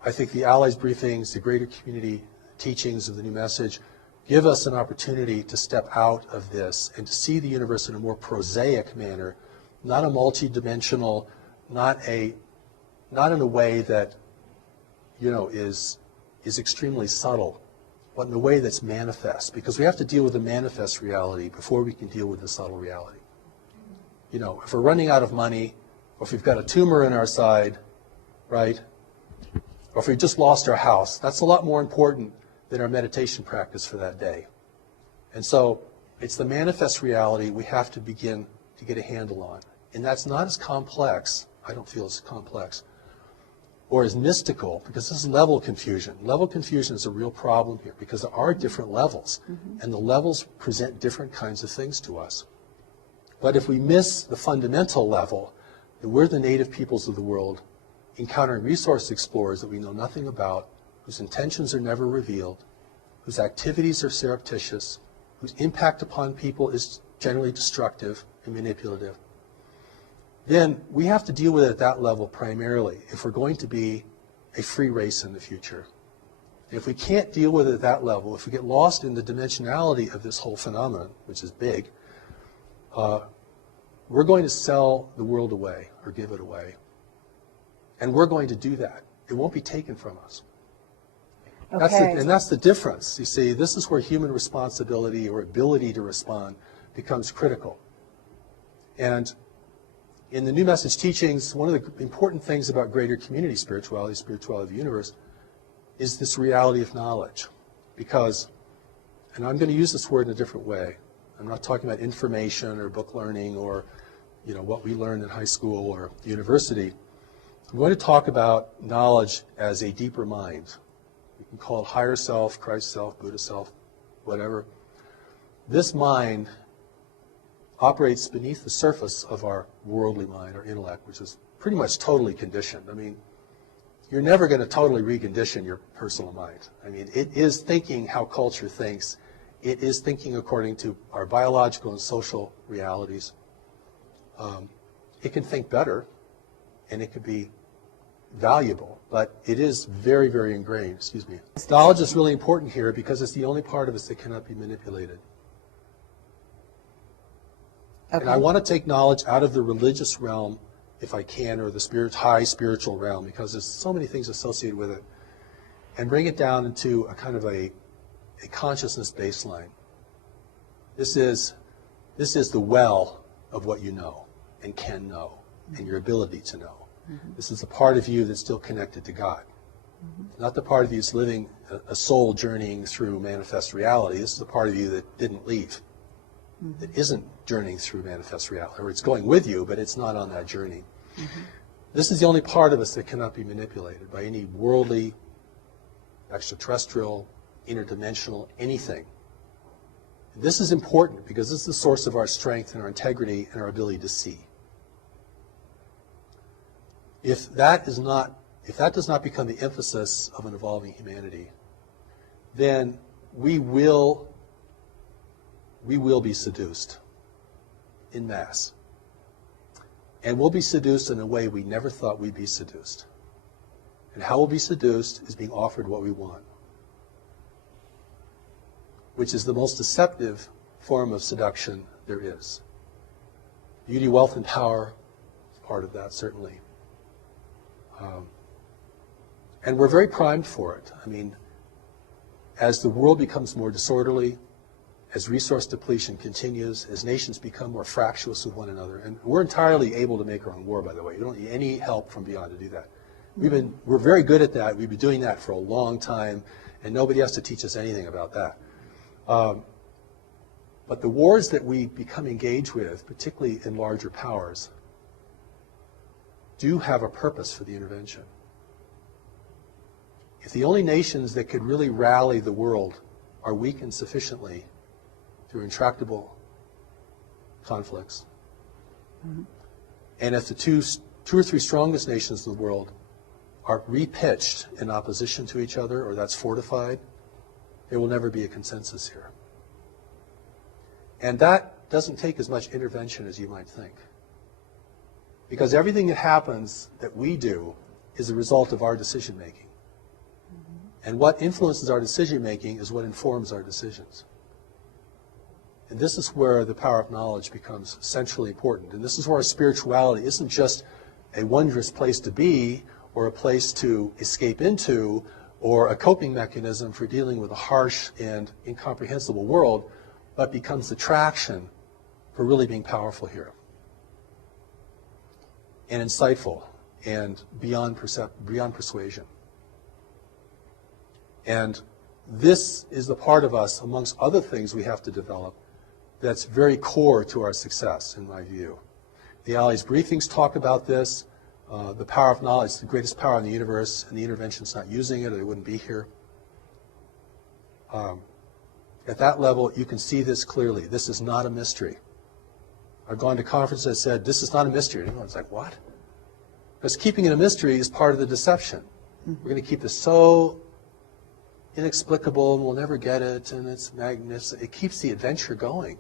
I think the Allies briefings, the greater community teachings of the new message, give us an opportunity to step out of this and to see the universe in a more prosaic manner, not a multidimensional, not in a way that, you know, is extremely subtle, but in a way that's manifest, because we have to deal with the manifest reality before we can deal with the subtle reality. if we're running out of money, or if we've got a tumor in our side, right? Or if we've just lost our house, that's a lot more important than our meditation practice for that day. And so it's the manifest reality we have to begin to get a handle on. And that's not as complex, I don't feel as complex, or as mystical, because this is level confusion. Level confusion is a real problem here, because there are different levels, and the levels present different kinds of things to us. But if we miss the fundamental level, that we're the native peoples of the world, encountering resource explorers that we know nothing about, whose intentions are never revealed, whose activities are surreptitious, whose impact upon people is generally destructive and manipulative, then we have to deal with it at that level primarily if we're going to be a free race in the future. If we can't deal with it at that level, if we get lost in the dimensionality of this whole phenomenon, which is big, we're going to sell the world away or give it away. And we're going to do that. It won't be taken from us. Okay. And that's the difference. You see, this is where human responsibility or ability to respond becomes critical. And in the New Message teachings, one of the important things about greater community spirituality, spirituality of the universe, is this reality of knowledge. Because, and I'm going to use this word in a different way. I'm not talking about information or book learning or what we learned in high school or university. I'm going to talk about knowledge as a deeper mind. You can call it higher self, Christ self, Buddha self, whatever. This mind operates beneath the surface of our worldly mind, our intellect, which is pretty much totally conditioned. I mean, you're never going to totally recondition your personal mind. I mean, it is thinking how culture thinks. It is thinking according to our biological and social realities. It can think better, and it can be valuable, but it is very, very ingrained. Excuse me. Knowledge is really important here because it's the only part of us that cannot be manipulated. Okay. And I want to take knowledge out of the religious realm, if I can, or the high spiritual realm, because there's so many things associated with it, and bring it down into a kind of a consciousness baseline. This is the well of what you know and can know, and your ability to know. This is the part of you that's still connected to God. Not the part of you that's living a soul journeying through manifest reality. This is the part of you that didn't leave, that isn't journeying through manifest reality, or it's going with you, but it's not on that journey. This is the only part of us that cannot be manipulated by any worldly, extraterrestrial, interdimensional, anything. This is important because this is the source of our strength and our integrity and our ability to see. If that does not become the emphasis of an evolving humanity, then we will be seduced en masse. And we'll be seduced in a way we never thought we'd be seduced. And how we'll be seduced is being offered what we want, which is the most deceptive form of seduction there is. Beauty, wealth, and power is part of that, certainly. And we're very primed for it. I mean, as the world becomes more disorderly, as resource depletion continues, as nations become more fractious with one another, and we're entirely able to make our own war, by the way. You don't need any help from beyond to do that. We're very good at that. We've been doing that for a long time, and nobody has to teach us anything about that. But the wars that we become engaged with, particularly in larger powers, do have a purpose for the intervention. If the only nations that could really rally the world are weakened sufficiently through intractable conflicts, and if the two or three strongest nations in the world are repitched in opposition to each other, or that's fortified, there will never be a consensus here. And that doesn't take as much intervention as you might think. Because everything that happens that we do is a result of our decision making. And what influences our decision making is what informs our decisions. And this is where the power of knowledge becomes centrally important. And this is where our spirituality isn't just a wondrous place to be, or a place to escape into, or a coping mechanism for dealing with a harsh and incomprehensible world, but becomes the traction for really being powerful here. and insightful and beyond persuasion. And this is the part of us, amongst other things we have to develop, that's very core to our success, in my view. The ALIES briefings talk about this. The power of knowledge, the greatest power in the universe, and the intervention's not using it or they wouldn't be here. At that level, you can see this clearly. This is not a mystery. I've gone to conferences that said, this is not a mystery. And everyone's like, what? Because keeping it a mystery is part of the deception. We're going to keep this so inexplicable and we'll never get it, and it's magnificent. It keeps the adventure going.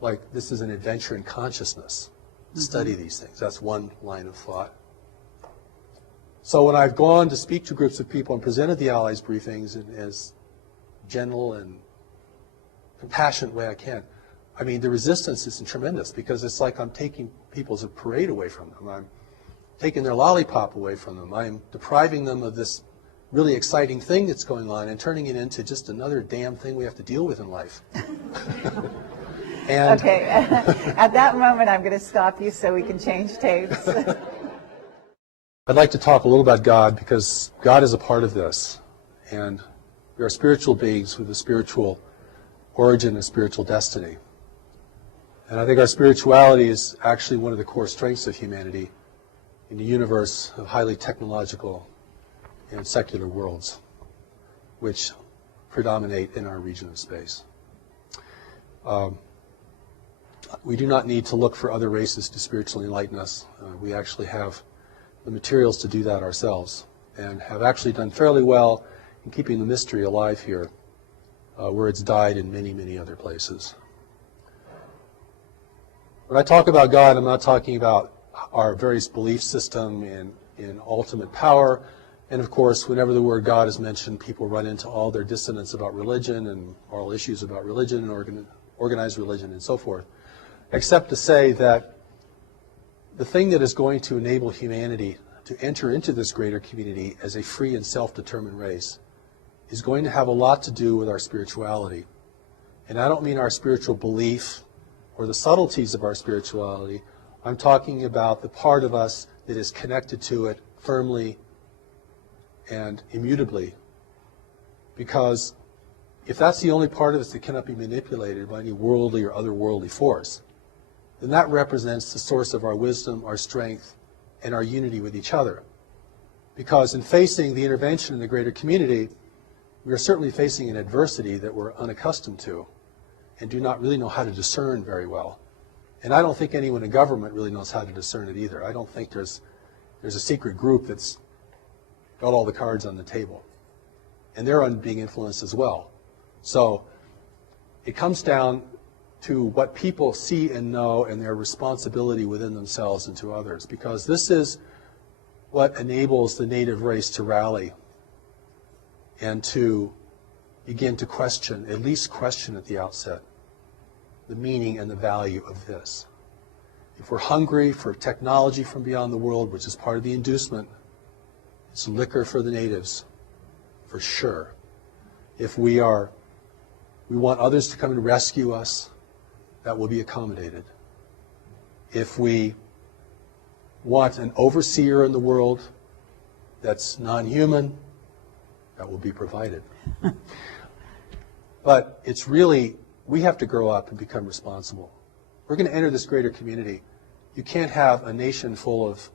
Like, this is an adventure in consciousness. Study these things. That's one line of thought. So when I've gone to speak to groups of people and presented the ALIES briefings in as gentle and compassionate way I can, I mean, the resistance is tremendous because it's like I'm taking people's parade away from them. I'm taking their lollipop away from them. I'm depriving them of this really exciting thing that's going on and turning it into just another damn thing we have to deal with in life. And Okay, at that moment I'm going to stop you so we can change tapes. I'd like to talk a little about God because God is a part of this. And we are spiritual beings with a spiritual origin and spiritual destiny. And I think our spirituality is actually one of the core strengths of humanity in a universe of highly technological and secular worlds, which predominate in our region of space. We do not need to look for other races to spiritually enlighten us. We actually have the materials to do that ourselves and have actually done fairly well in keeping the mystery alive here, where it's died in many, many other places. When I talk about God, I'm not talking about our various belief system in ultimate power. And of course, whenever the word God is mentioned, people run into all their dissonance about religion and moral issues about religion and organized religion and so forth, except to say that the thing that is going to enable humanity to enter into this greater community as a free and self-determined race is going to have a lot to do with our spirituality. And I don't mean our spiritual belief or the subtleties of our spirituality. I'm talking about the part of us that is connected to it firmly and immutably. Because if that's the only part of us that cannot be manipulated by any worldly or otherworldly force, then that represents the source of our wisdom, our strength, and our unity with each other. Because in facing the intervention in the greater community, we are certainly facing an adversity that we're unaccustomed to and do not really know how to discern very well. And I don't think anyone in government really knows how to discern it either. I don't think there's a secret group that's got all the cards on the table. And they're being influenced as well. So it comes down to what people see and know and their responsibility within themselves and to others, because this is what enables the native race to rally and to begin to question, at least question at the outset, the meaning and the value of this. If we're hungry for technology from beyond the world, which is part of the inducement, it's liquor for the natives, for sure. If we want others to come and rescue us, that will be accommodated. If we want an overseer in the world that's non-human, that will be provided. But it's really, we have to grow up and become responsible. We're going to enter this greater community. You can't have a nation full of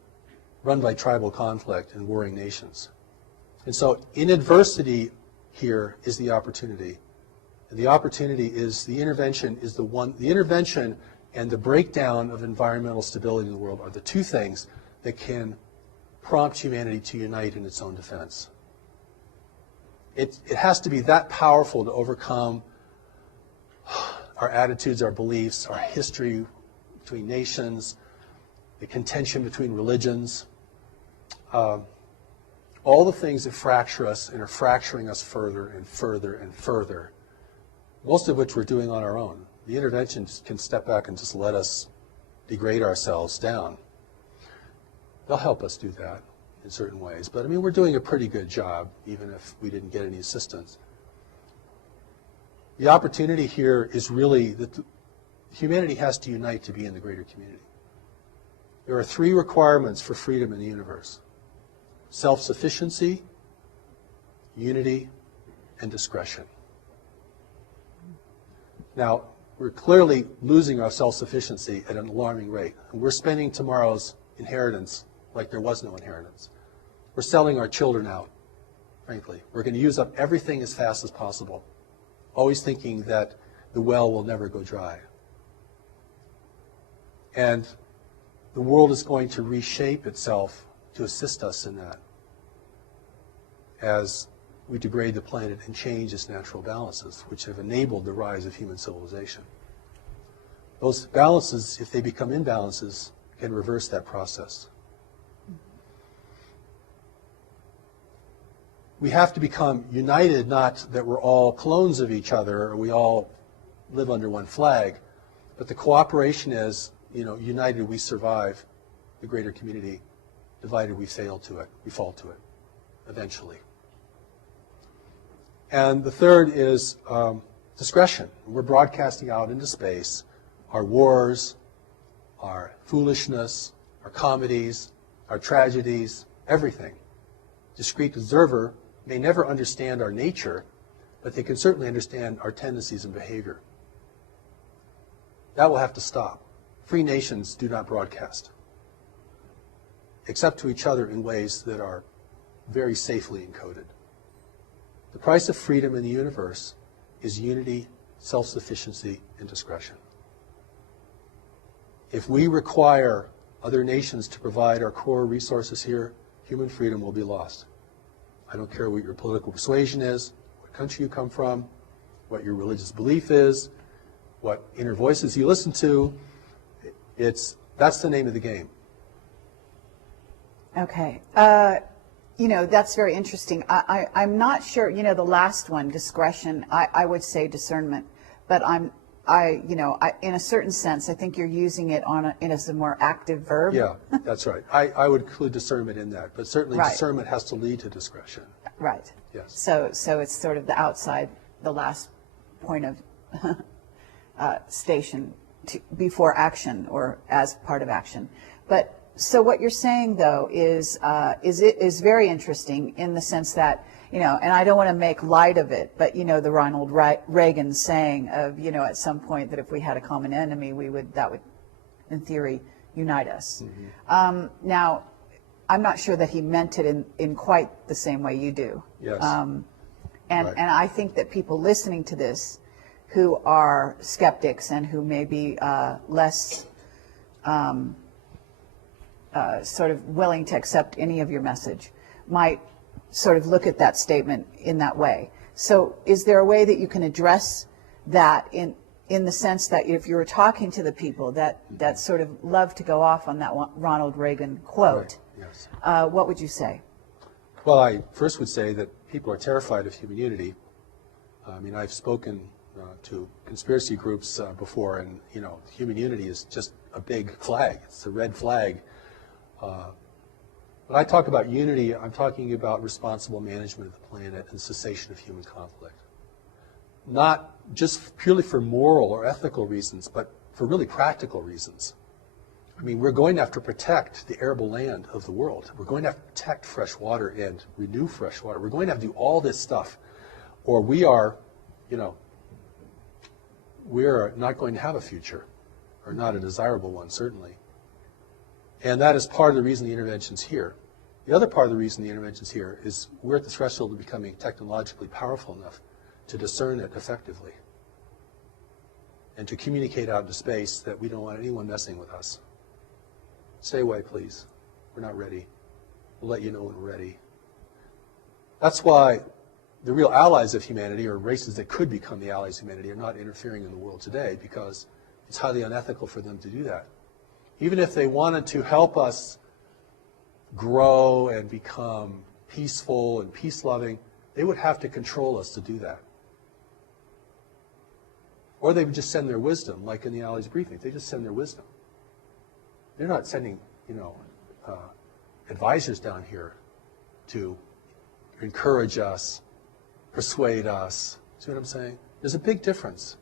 run by tribal conflict and warring nations. And so in adversity here is the opportunity. And the opportunity is the intervention and the breakdown of environmental stability in the world are the two things that can prompt humanity to unite in its own defense. It has to be that powerful to overcome our attitudes, our beliefs, our history between nations, the contention between religions, all the things that fracture us and are fracturing us further and further and further, most of which we're doing on our own. The intervention can step back and just let us degrade ourselves down. They'll help us do that in certain ways. But I mean, we're doing a pretty good job, even if we didn't get any assistance. The opportunity here is really that humanity has to unite to be in the greater community. There are three requirements for freedom in the universe: self-sufficiency, unity, and discretion. Now, we're clearly losing our self-sufficiency at an alarming rate. And we're spending tomorrow's inheritance like there was no inheritance. We're selling our children out, frankly. We're going to use up everything as fast as possible, always thinking that the well will never go dry. And the world is going to reshape itself to assist us in that as we degrade the planet and change its natural balances, which have enabled the rise of human civilization. Those balances, if they become imbalances, can reverse that process. We have to become united, not that we're all clones of each other or we all live under one flag, but the cooperation is, united we survive the greater community, divided we fail to it, we fall to it, eventually. And the third is discretion. We're broadcasting out into space our wars, our foolishness, our comedies, our tragedies, everything. Discrete observer may never understand our nature, but they can certainly understand our tendencies and behavior. That will have to stop. Free nations do not broadcast, except to each other in ways that are very safely encoded. The price of freedom in the universe is unity, self-sufficiency, and discretion. If we require other nations to provide our core resources here, human freedom will be lost. I don't care what your political persuasion is, what country you come from, what your religious belief is, what inner voices you listen to. That's the name of the game. Okay. That's very interesting. I'm not sure, the last one, discretion, I would say discernment, but in a certain sense, I think you're using it as a more active verb. Yeah, that's right. I would include discernment in that, but certainly Right. discernment has to lead to discretion. Right. Yes. So it's sort of the outside, the last point of station before action or as part of action. But so what you're saying though is very interesting in the sense that, and I don't want to make light of it, but the Ronald Reagan saying of, at some point that if we had a common enemy, that would in theory unite us. Mm-hmm. Now, I'm not sure that he meant it in quite the same way you do. Yes. And Right. and I think that people listening to this who are skeptics and who may be less sort of willing to accept any of your message might sort of look at that statement in that way. So is there a way that you can address that in the sense that if you were talking to the people that sort of love to go off on that Ronald Reagan quote, Right. Yes. What would you say? Well, I first would say that people are terrified of human unity. I mean, I've spoken to conspiracy groups before, and human unity is just a big flag. It's a red flag. When I talk about unity, I'm talking about responsible management of the planet and cessation of human conflict. Not just purely for moral or ethical reasons, but for really practical reasons. I mean, we're going to have to protect the arable land of the world. We're going to have to protect fresh water and renew fresh water. We're going to have to do all this stuff, or we are not going to have a future, or not a desirable one, certainly. And that is part of the reason the intervention's here. The other part of the reason the intervention's here is we're at the threshold of becoming technologically powerful enough to discern it effectively and to communicate out into space that we don't want anyone messing with us. Stay away, please. We're not ready. We'll let you know when we're ready. That's why the real allies of humanity, or races that could become the allies of humanity, are not interfering in the world today because it's highly unethical for them to do that. Even if they wanted to help us grow and become peaceful and peace-loving, they would have to control us to do that. Or they would just send their wisdom, like in the Allies briefing. They just send their wisdom. They're not sending, advisors down here to encourage us, persuade us. See what I'm saying? There's a big difference.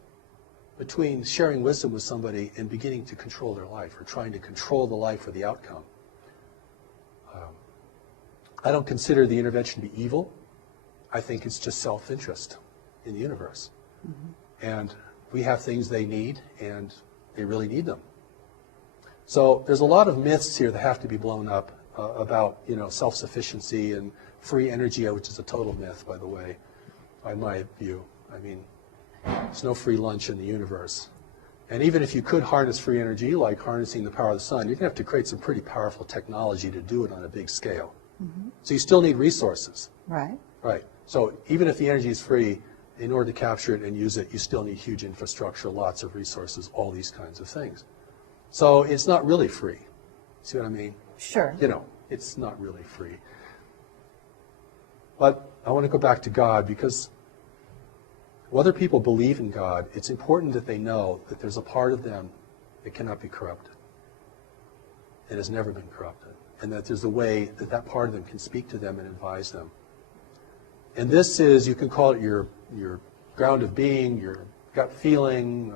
between sharing wisdom with somebody and beginning to control their life or trying to control the life or the outcome. I don't consider the intervention to be evil. I think it's just self-interest in the universe. Mm-hmm. And we have things they need, and they really need them. So there's a lot of myths here that have to be blown up about, self-sufficiency and free energy, which is a total myth, by the way, by my view. I mean, there's no free lunch in the universe. And even if you could harness free energy, like harnessing the power of the sun, you're going to have to create some pretty powerful technology to do it on a big scale. Mm-hmm. So you still need resources. Right. Right. So even if the energy is free, in order to capture it and use it, you still need huge infrastructure, lots of resources, all these kinds of things. So it's not really free. See what I mean? Sure. It's not really free. But I want to go back to God, because whether people believe in God, it's important that they know that there's a part of them that cannot be corrupted. It has never been corrupted. And that there's a way that that part of them can speak to them and advise them. And this is, you can call it your ground of being, your gut feeling,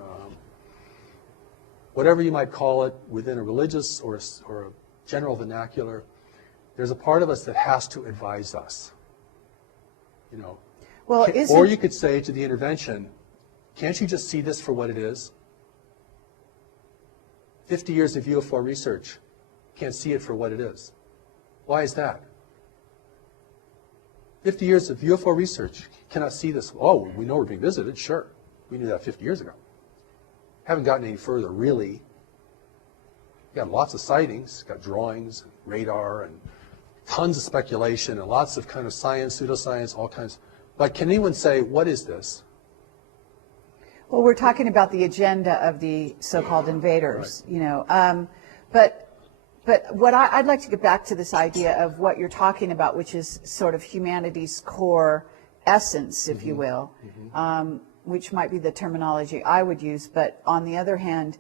whatever you might call it within a religious or a general vernacular. There's a part of us that has to advise us. Well, or you could say to the intervention, can't you just see this for what it is? 50 years of UFO research, can't see it for what it is. Why is that? 50 years of UFO research, cannot see this. Oh, we know we're being visited, sure. We knew that 50 years ago. Haven't gotten any further, really. Got lots of sightings, got drawings, and radar, and tons of speculation, and lots of kind of science, pseudoscience, all kinds. But can anyone say, what is this? Well, we're talking about the agenda of the so-called invaders, Right. But what I'd like to get back to this idea of what you're talking about, which is sort of humanity's core essence, if you will, which might be the terminology I would use. But on the other hand,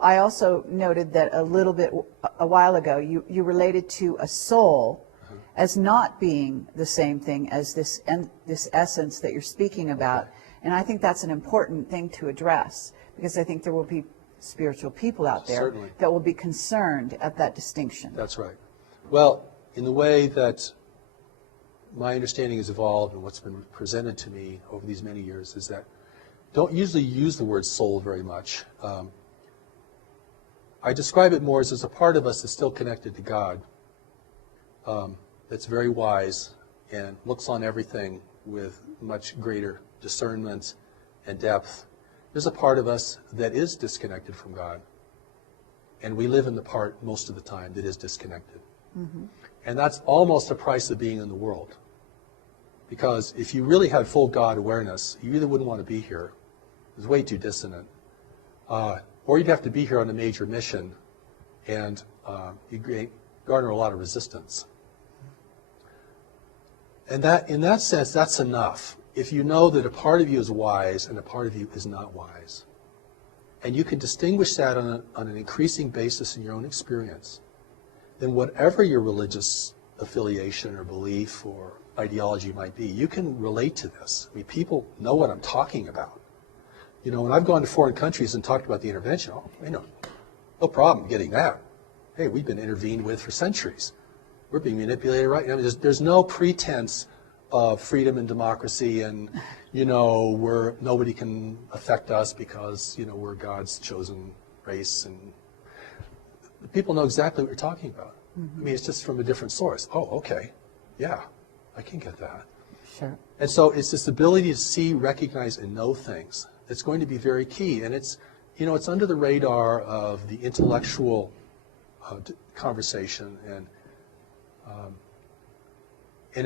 I also noted that a while ago, you related to a soul as not being the same thing as this essence that you're speaking about. And I think that's an important thing to address, because I think there will be spiritual people out there Certainly. that will be concerned at that distinction. That's right. Well, in the way that my understanding has evolved and what's been presented to me over these many years is that don't usually use the word soul very much. I describe it more as a part of us that's still connected to God, that's very wise and looks on everything with much greater discernment and depth. There's a part of us that is disconnected from God, and we live in the part most of the time that is disconnected. Mm-hmm. And that's almost the price of being in the world. Because if you really had full God awareness, you either wouldn't want to be here. It's way too dissonant. Or you'd have to be here on a major mission, and you'd garner a lot of resistance. And that, in that sense, that's enough. If you know that a part of you is wise and a part of you is not wise, and you can distinguish that on an increasing basis in your own experience, then whatever your religious affiliation or belief or ideology might be, you can relate to this. I mean, people know what I'm talking about. When I've gone to foreign countries and talked about the intervention, no problem getting that. Hey, we've been intervened with for centuries. We're being manipulated right now. There's no pretense of freedom and democracy and, nobody can affect us because, we're God's chosen race. And people know exactly what you're talking about. Mm-hmm. I mean, it's just from a different source. Oh, okay. Yeah, I can get that. Sure. And so it's this ability to see, recognize, and know things that's going to be very key. And it's, it's under the radar of the intellectual conversation. And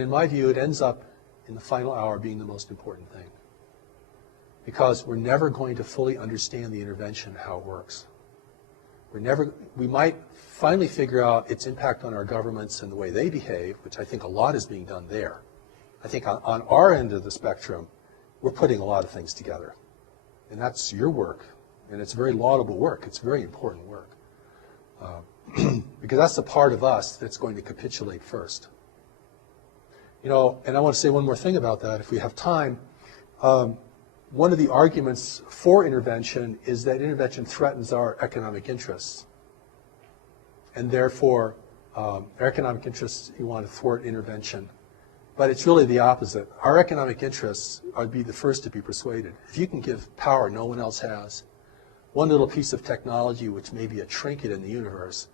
in my view, it ends up in the final hour being the most important thing. Because we're never going to fully understand the intervention, how it works. We might finally figure out its impact on our governments and the way they behave, which I think a lot is being done there. I think on our end of the spectrum, we're putting a lot of things together. And that's your work. And it's very laudable work. It's very important work. Because that's the part of us that's going to capitulate first. And I want to say one more thing about that, if we have time. one of the arguments for intervention is that intervention threatens our economic interests. And therefore, our economic interests, you want to thwart intervention. But it's really the opposite. Our economic interests would be the first to be persuaded. If you can give power no one else has, one little piece of technology which may be a trinket in the universe,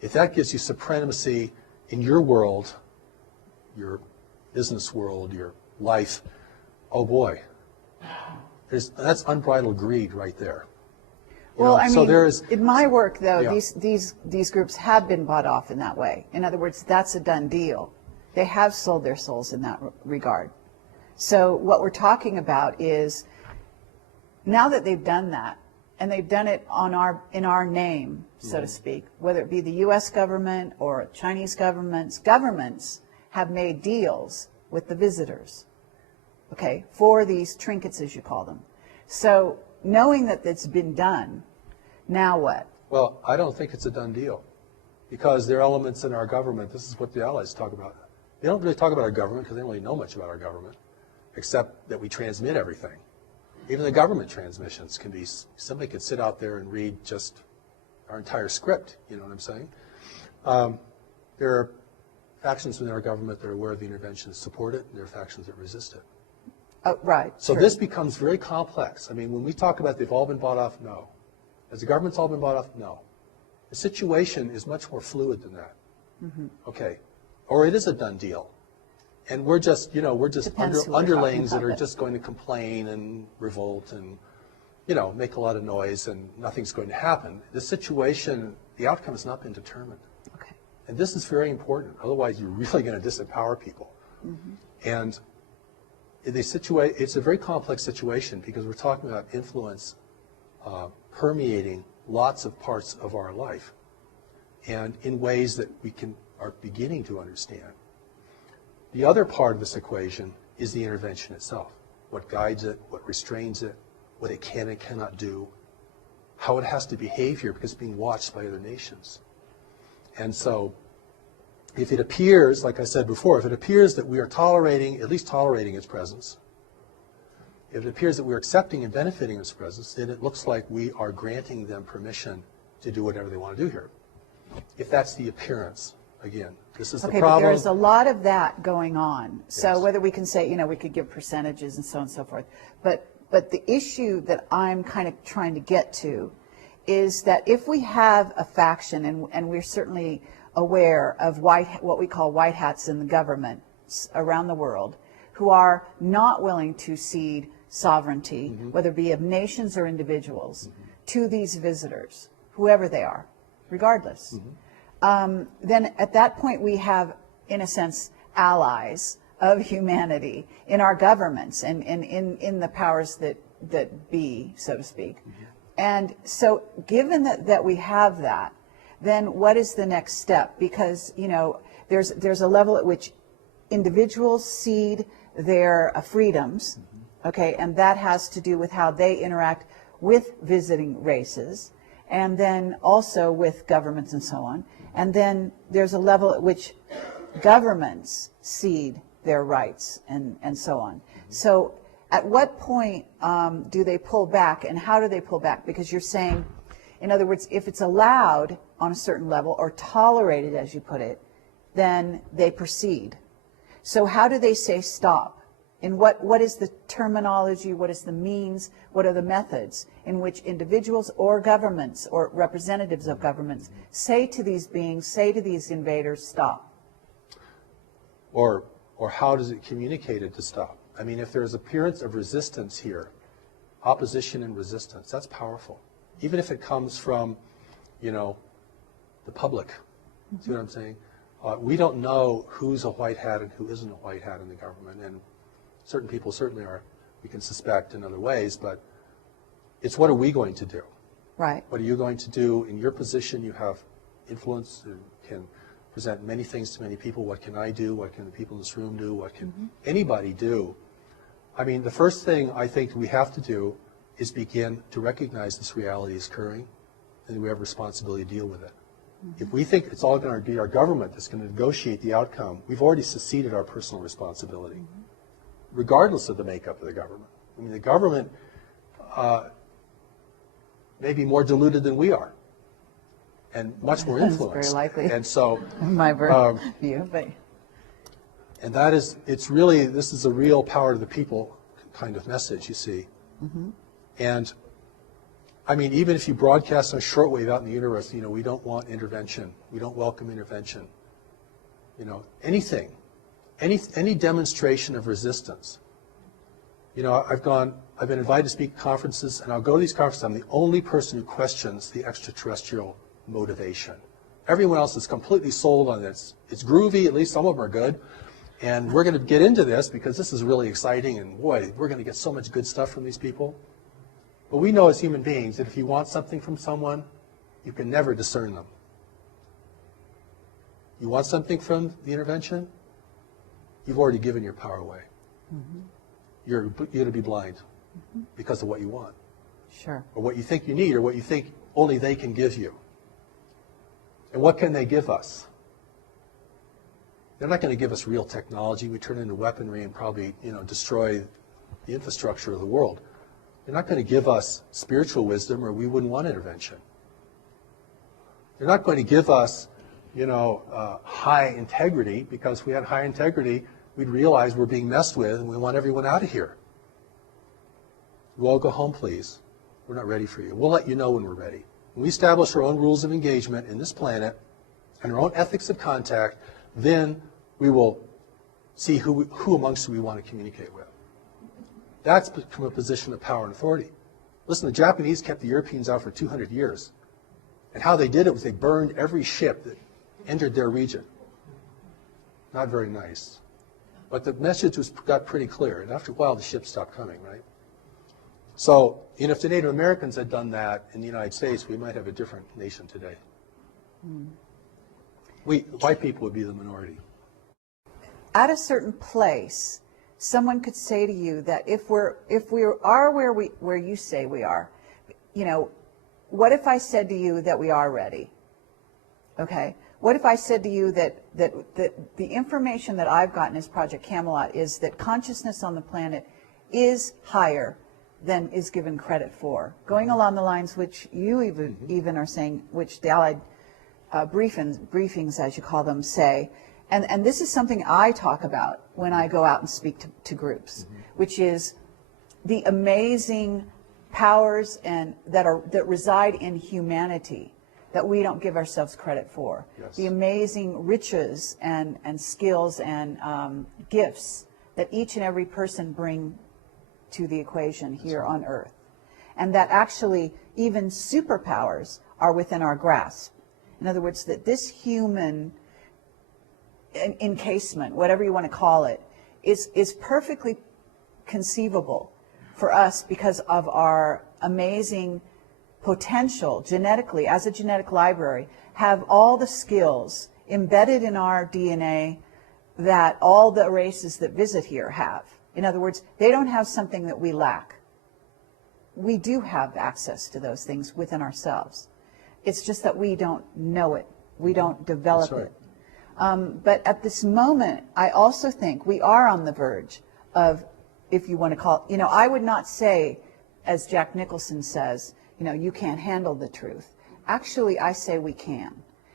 if that gives you supremacy in your world, your business world, your life, oh boy, that's unbridled greed right there. Well, I so mean, there is, in my work, though, yeah. these groups have been bought off in that way. In other words, that's a done deal. They have sold their souls in that regard. So what we're talking about is, now that they've done that, and they've done it in our name, so to speak, whether it be the U.S. government or Chinese governments have made deals with the visitors, okay, for these trinkets, as you call them. So knowing that it's been done, now what? well, I don't think it's a done deal, because there are elements in our government, this is what the Allies talk about. They don't really talk about our government because they don't really know much about our government, except that we transmit everything. Even the government transmissions can be, somebody could sit out there and read just our entire script, you know what I'm saying? There are factions within our government that are aware of the intervention and support it, and there are factions that resist it. Oh, right. So sure. this becomes very complex. I mean, when we talk about they've all been bought off, no. Has the government's all been bought off? No. The situation is much more fluid than that. Mm-hmm. Okay. Or it is a done deal. And we're just, Depends who we're underlings that talking are about. just going to complain and revolt and, make a lot of noise, and nothing's going to happen. The situation, the outcome has not been determined. Okay. And this is very important. Otherwise, you're really going to disempower people. Mm-hmm. And it's a very complex situation because we're talking about influence permeating lots of parts of our life, and in ways that we are beginning to understand. The other part of this equation is the intervention itself. What guides it, what restrains it, what it can and cannot do, how it has to behave here because it's being watched by other nations. And so if it appears, like I said before, if it appears that we are at least tolerating its presence, if it appears that we're accepting and benefiting its presence, then it looks like we are granting them permission to do whatever they want to do here. If that's the appearance, again, this is the problem. Okay, but there's a lot of that going on. So Yes. whether we can say, we could give percentages and so on and so forth. But the issue that I'm kind of trying to get to is that if we have a faction, and we're certainly aware of what we call white hats in the government around the world, who are not willing to cede sovereignty, whether it be of nations or individuals, to these visitors, whoever they are, regardless. Then at that point we have, in a sense, allies of humanity in our governments and in the powers that be, so to speak. And so given that we have that, then what is the next step? Because, there's a level at which individuals cede their freedoms, okay, and that has to do with how they interact with visiting races, and then also with governments and so on. And then there's a level at which governments cede their rights and so on. So at what point do they pull back, and how do they pull back? Because you're saying, in other words, if it's allowed on a certain level or tolerated, as you put it, then they proceed. So how do they say stop? And what is the terminology, what is the means, what are the methods in which individuals or governments or representatives of governments say to these beings, say to these invaders, stop? Or how does it communicate it to stop? I mean, if there's appearance of resistance here, opposition and resistance, that's powerful. Even if it comes from, the public. See what I'm saying? We don't know who's a white hat and who isn't a white hat in the government, and certain people certainly are, we can suspect in other ways, but it's what are we going to do? Right. What are you going to do? In your position, you have influence and can present many things to many people. What can I do? What can the people in this room do? What can anybody do? I mean, the first thing I think we have to do is begin to recognize this reality is occurring, and we have a responsibility to deal with it. If we think it's all going to be our government that's going to negotiate the outcome, we've already seceded our personal responsibility, regardless of the makeup of the government. I mean, the government may be more deluded than we are, and much more influenced. That's very likely. And so, My view, but and that is, it's really, this is a real power to the people kind of message, you see. And I mean, even if you broadcast on shortwave out in the universe, you know, we don't want intervention. We don't welcome intervention. You know, anything, any demonstration of resistance. You know, I've been invited to speak at conferences, and I'll go to these conferences. I'm the only person who questions the extraterrestrial motivation. Everyone else is completely sold on this. It's groovy, at least some of them are good. And we're going to get into this because this is really exciting, and boy, we're going to get so much good stuff from these people. But we know as human beings that if you want something from someone, you can never discern them. You want something from the intervention, you've already given your power away. You're going to be blind because of what you want, sure. or what you think you need, or what you think only they can give you. And what can they give us? They're not going to give us real technology. We turn into weaponry and probably, you know, destroy the infrastructure of the world. They're not going to give us spiritual wisdom, or we wouldn't want intervention. They're not going to give us, you know, high integrity, because if we had high integrity, we'd realize we're being messed with and we want everyone out of here. You all go home, please. We're not ready for you. We'll let you know when we're ready. When we establish our own rules of engagement in this planet and our own ethics of contact, then we will see who amongst we want to communicate with. That's from a position of power and authority. Listen, the Japanese kept the Europeans out for 200 years. And how they did it was they burned every ship that entered their region. Not very nice. But the message got pretty clear. And after a while, the ships stopped coming, right? So, you know, if the Native Americans had done that in the United States, we might have a different nation today. White people would be the minority. At a certain place, someone could say to you that if we are where you say we are, you know, what if I said to you that we are ready? Okay. What if I said to you that the information that I've gotten as Project Camelot is that consciousness on the planet is higher than is given credit for, going along the lines which you even are saying, which the Allied briefings, as you call them, say. And this is something I talk about when I go out and speak to groups, which is the amazing powers that reside in humanity that we don't give ourselves credit for. Yes. The amazing riches and skills and gifts that each and every person bring to the equation here on Earth. And that actually even superpowers are within our grasp. In other words, that this human encasement, whatever you want to call it, is perfectly conceivable for us because of our amazing potential genetically, as a genetic library, have all the skills embedded in our DNA that all the races that visit here have. In other words, they don't have something that we lack. We do have access to those things within ourselves. It's just that we don't know it. We don't develop it. But at this moment, I also think we are on the verge of, if you want to call it, you know, I would not say, as Jack Nicholson says, you know, you can't handle the truth. Actually, I say we can.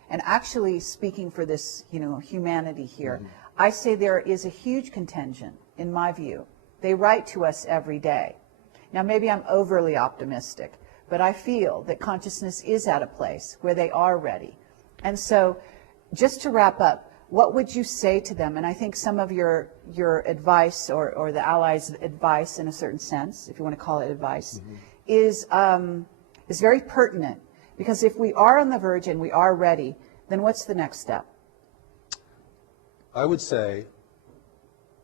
And actually, speaking for this, you know, humanity here, I say there is a huge contingent, in my view. They write to us every day. Now, maybe I'm overly optimistic, but I feel that consciousness is at a place where they are ready. And so, just to wrap up, what would you say to them? And I think some of your advice, or the Allies' advice in a certain sense, if you want to call it advice, is very pertinent. Because if we are on the verge and we are ready, then what's the next step? I would say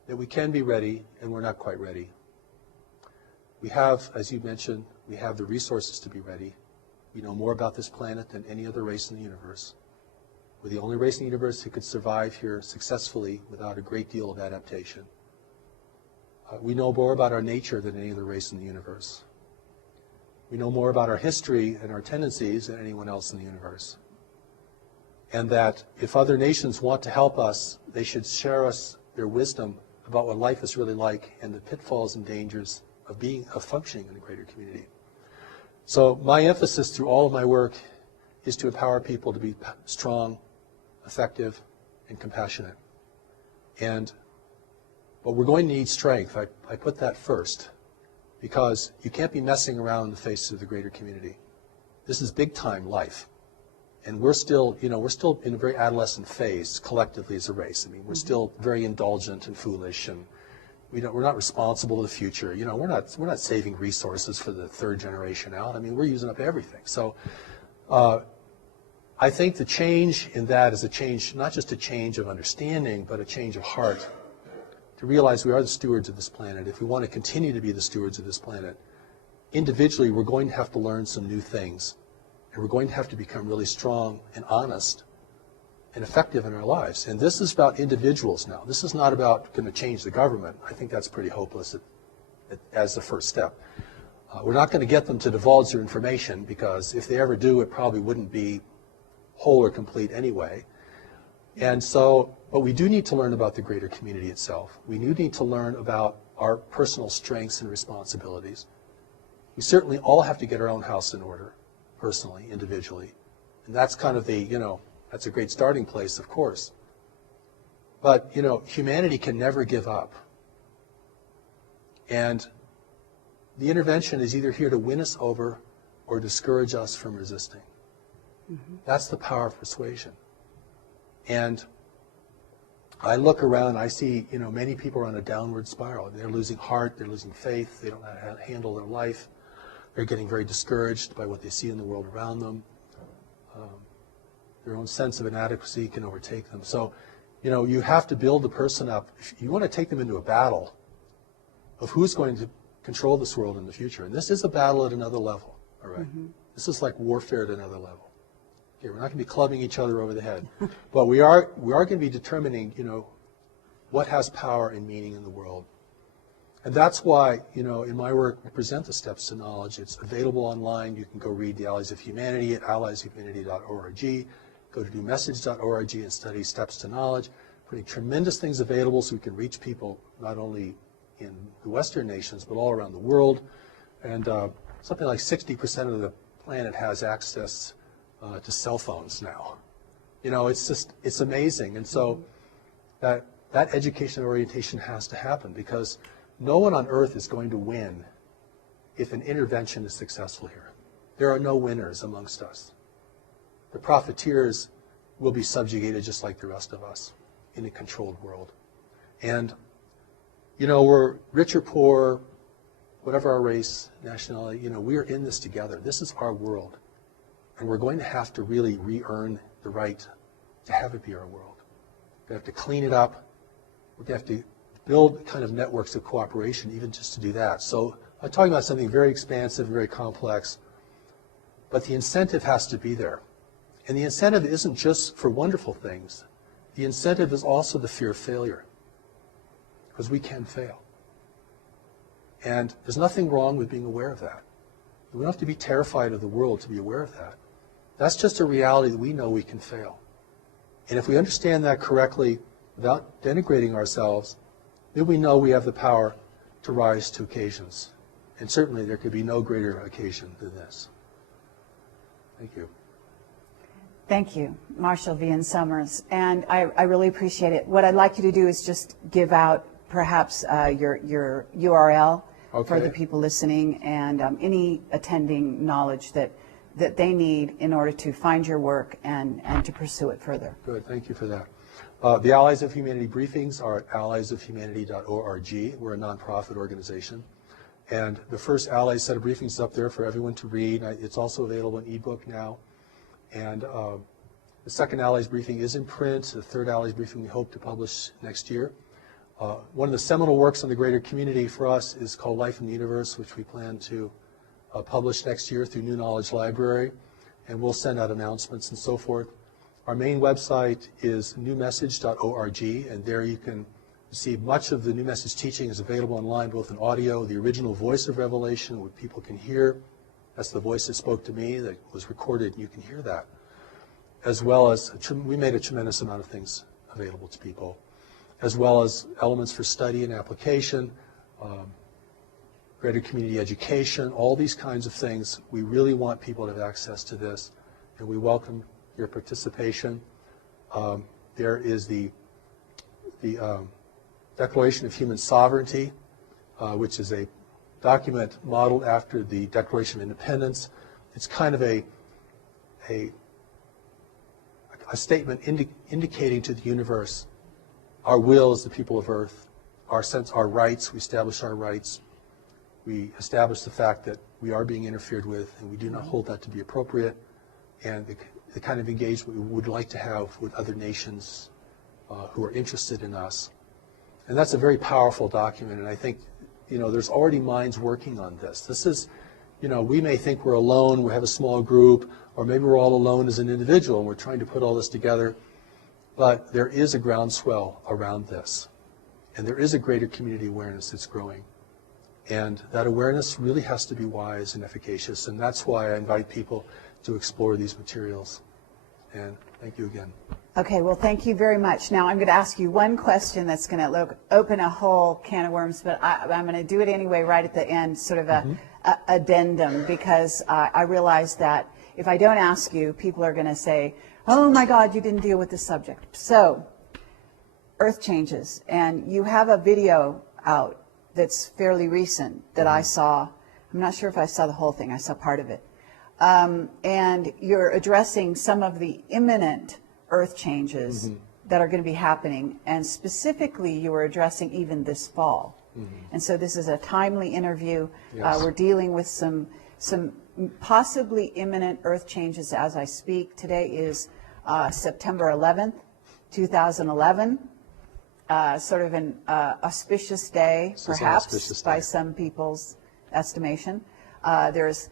that we can be ready, and we're not quite ready. We have, as you mentioned, we have the resources to be ready. We know more about this planet than any other race in the universe. We're the only race in the universe who could survive here successfully without a great deal of adaptation. We know more about our nature than any other race in the universe. We know more about our history and our tendencies than anyone else in the universe. And that if other nations want to help us, they should share us their wisdom about what life is really like and the pitfalls and dangers of functioning in a greater community. So my emphasis through all of my work is to empower people to be strong, effective, and compassionate. But we're going to need strength. I put that first, because you can't be messing around in the face of the greater community. This is big time life. And we're still in a very adolescent phase collectively as a race. I mean, we're still very indulgent and foolish, and we're not responsible to the future. We're not saving resources for the third generation out. I mean, we're using up everything. So I think the change in that is a change, not just a change of understanding, but a change of heart, to realize we are the stewards of this planet. If we want to continue to be the stewards of this planet, individually we're going to have to learn some new things. And we're going to have to become really strong and honest and effective in our lives. And this is about individuals now. This is not about going to change the government. I think that's pretty hopeless as the first step. We're not going to get them to divulge their information, because if they ever do, it probably wouldn't be whole or complete anyway. And so, but we do need to learn about the greater community itself. We do need to learn about our personal strengths and responsibilities. We certainly all have to get our own house in order, personally, individually. And that's kind of that's a great starting place, of course. But, humanity can never give up. And the intervention is either here to win us over or discourage us from resisting. Mm-hmm. That's the power of persuasion. And I look around, I see, many people are on a downward spiral. They're losing heart, they're losing faith, they don't know how to handle their life. They're getting very discouraged by what they see in the world around them. Their own sense of inadequacy can overtake them. So, you have to build the person up. If you want to take them into a battle of who's going to control this world in the future. And this is a battle at another level, all right? Mm-hmm. This is like warfare at another level. Okay, we're not going to be clubbing each other over the head. But we are going to be determining, what has power and meaning in the world. And that's why, in my work, we present the Steps to Knowledge. It's available online. You can go read the Allies of Humanity at alliesofhumanity.org. Go to newmessage.org and study Steps to Knowledge. Putting tremendous things available so we can reach people not only in the Western nations, but all around the world. And something like 60% of the planet has access to cell phones now. It's amazing. And so that education and orientation has to happen, because no one on earth is going to win if an intervention is successful here. There are no winners amongst us. The profiteers will be subjugated just like the rest of us in a controlled world. And, we're rich or poor, whatever our race, nationality, we are in this together. This is our world. And we're going to have to really re-earn the right to have it be our world. We have to clean it up. We have to build kind of networks of cooperation, even just to do that. So I'm talking about something very expansive, very complex, but the incentive has to be there. And the incentive isn't just for wonderful things. The incentive is also the fear of failure, because we can fail. And there's nothing wrong with being aware of that. We don't have to be terrified of the world to be aware of that. That's just a reality that we know we can fail. And if we understand that correctly, without denigrating ourselves, then we know we have the power to rise to occasions. And certainly there could be no greater occasion than this. Thank you. Thank you, Marshall Vian Summers. And I really appreciate it. What I'd like you to do is just give out perhaps your URL for the people listening, and any attending knowledge that they need in order to find your work and to pursue it further. Good, thank you for that. The Allies of Humanity briefings are at alliesofhumanity.org. We're a nonprofit organization. And the first Allies set of briefings is up there for everyone to read. It's also available in ebook now. And the second Allies briefing is in print. The third Allies briefing we hope to publish next year. One of the seminal works on the greater community for us is called Life in the Universe, which we plan to publish next year through New Knowledge Library. And we'll send out announcements and so forth. Our main website is newmessage.org, and there you can see much of the New Message teaching is available online, both in audio, the original voice of Revelation, what people can hear. That's the voice that spoke to me, that was recorded, and you can hear that. As well as, we made a tremendous amount of things available to people, as well as elements for study and application, greater community education, all these kinds of things. We really want people to have access to this, and we welcome your participation. There is the Declaration of Human Sovereignty, which is a document modeled after the Declaration of Independence. It's kind of a statement indicating to the universe our will as the people of Earth, our rights. We establish our rights. We establish the fact that we are being interfered with, and we do not hold that to be appropriate, and the kind of engagement we would like to have with other nations who are interested in us. And that's a very powerful document, and I think, there's already minds working on this. This is, we may think we're alone, we have a small group, or maybe we're all alone as an individual, and we're trying to put all this together, but there is a groundswell around this, and there is a greater community awareness that's growing. And that awareness really has to be wise and efficacious, and that's why I invite people to explore these materials. And thank you again. Okay, well, thank you very much. Now, I'm going to ask you one question that's going to open a whole can of worms, but I'm going to do it anyway right at the end, sort of a addendum, because I realize that if I don't ask you, people are going to say, oh my God, you didn't deal with this subject. So, Earth changes, and you have a video out that's fairly recent that I saw. I'm not sure if I saw the whole thing. I saw part of it. And you're addressing some of the imminent Earth changes that are going to be happening, and specifically you were addressing even this fall. And so this is a timely interview. Yes. We're dealing with some possibly imminent Earth changes as I speak. Today is September 11th, 2011. Sort of an auspicious day, perhaps, by some people's estimation. There's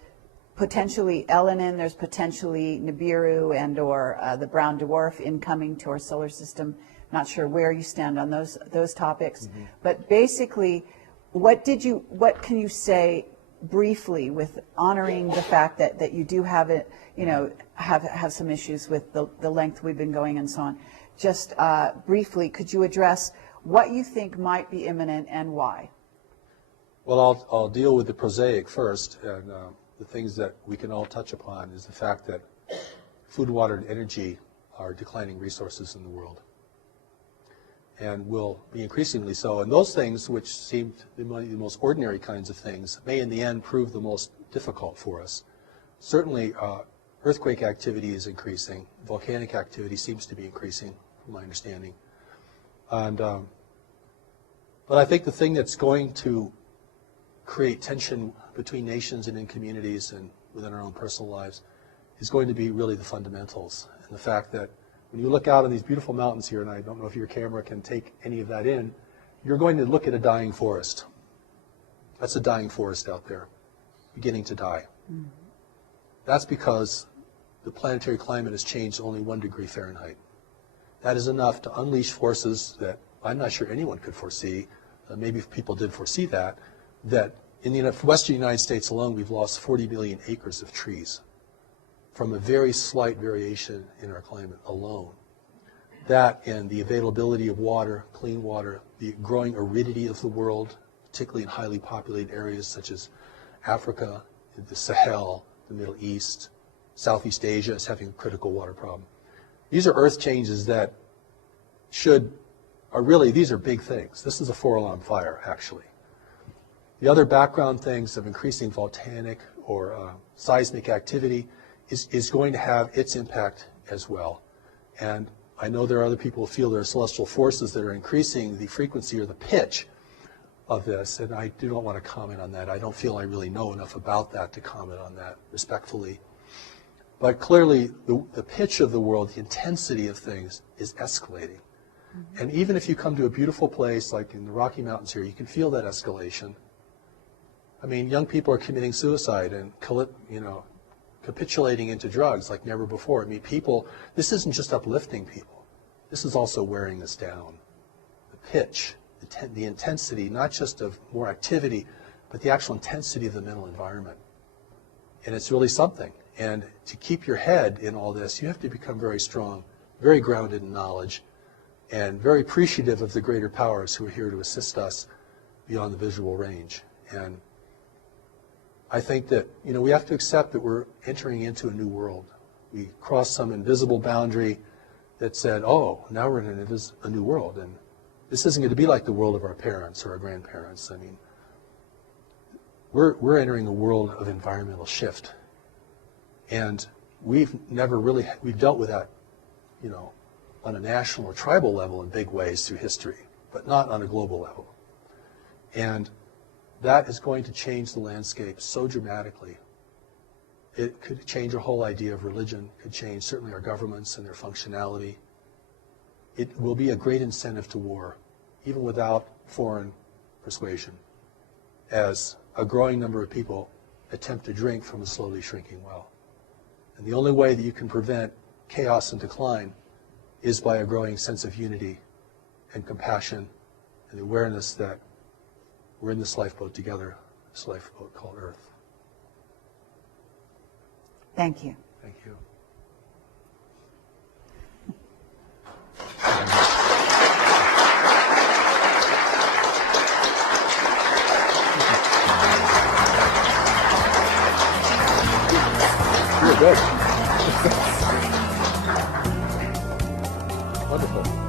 potentially Elenin, there's potentially Nibiru and or the brown dwarf incoming to our solar system. Not sure where you stand on those topics. But basically, what can you say briefly with honoring the fact that you do have it, have some issues with the length we've been going and so on. Just briefly, could you address what you think might be imminent and why? Well, I'll deal with the prosaic first, and the things that we can all touch upon is the fact that food, water, and energy are declining resources in the world, and will be increasingly so. And those things, which seem the most ordinary kinds of things, may in the end prove the most difficult for us. Certainly, earthquake activity is increasing. Volcanic activity seems to be increasing, from my understanding. And but I think the thing that's going to create tension between nations and in communities and within our own personal lives is going to be really the fundamentals, and the fact that when you look out on these beautiful mountains here, and I don't know if your camera can take any of that in, you're going to look at a dying forest. That's a dying forest out there, beginning to die. That's because the planetary climate has changed only 1 degree Fahrenheit. That is enough to unleash forces that I'm not sure anyone could foresee. Maybe if people did foresee that in the western United States alone, we've lost 40 million acres of trees from a very slight variation in our climate alone. That and the availability of water, clean water, the growing aridity of the world, particularly in highly populated areas such as Africa, the Sahel, the Middle East, Southeast Asia is having a critical water problem. These are earth changes that these are big things. This is a 4-alarm fire, actually. The other background things of increasing volcanic or seismic activity is going to have its impact as well. And I know there are other people who feel there are celestial forces that are increasing the frequency or the pitch of this, and I do not want to comment on that. I don't feel I really know enough about that to comment on that respectfully. But clearly, the pitch of the world, the intensity of things is escalating. And even if you come to a beautiful place like in the Rocky Mountains here, you can feel that escalation. I mean, young people are committing suicide and capitulating into drugs like never before. I mean, this isn't just uplifting people. This is also wearing us down. The pitch, the intensity, not just of more activity, but the actual intensity of the mental environment. And it's really something. And to keep your head in all this, you have to become very strong, very grounded in knowledge, and very appreciative of the greater powers who are here to assist us beyond the visual range. And I think that, we have to accept that we're entering into a new world. We crossed some invisible boundary that said, oh, now we're in a new world, and this isn't going to be like the world of our parents or our grandparents. I mean, we're entering a world of environmental shift, and we've dealt with that, on a national or tribal level in big ways through history, but not on a global level. And that is going to change the landscape so dramatically. It could change our whole idea of religion, could change certainly our governments and their functionality. It will be a great incentive to war, even without foreign persuasion, as a growing number of people attempt to drink from a slowly shrinking well. And the only way that you can prevent chaos and decline is by a growing sense of unity and compassion and the awareness that we're in this lifeboat together, this lifeboat called Earth. Thank you. Thank you. You're good. Wonderful.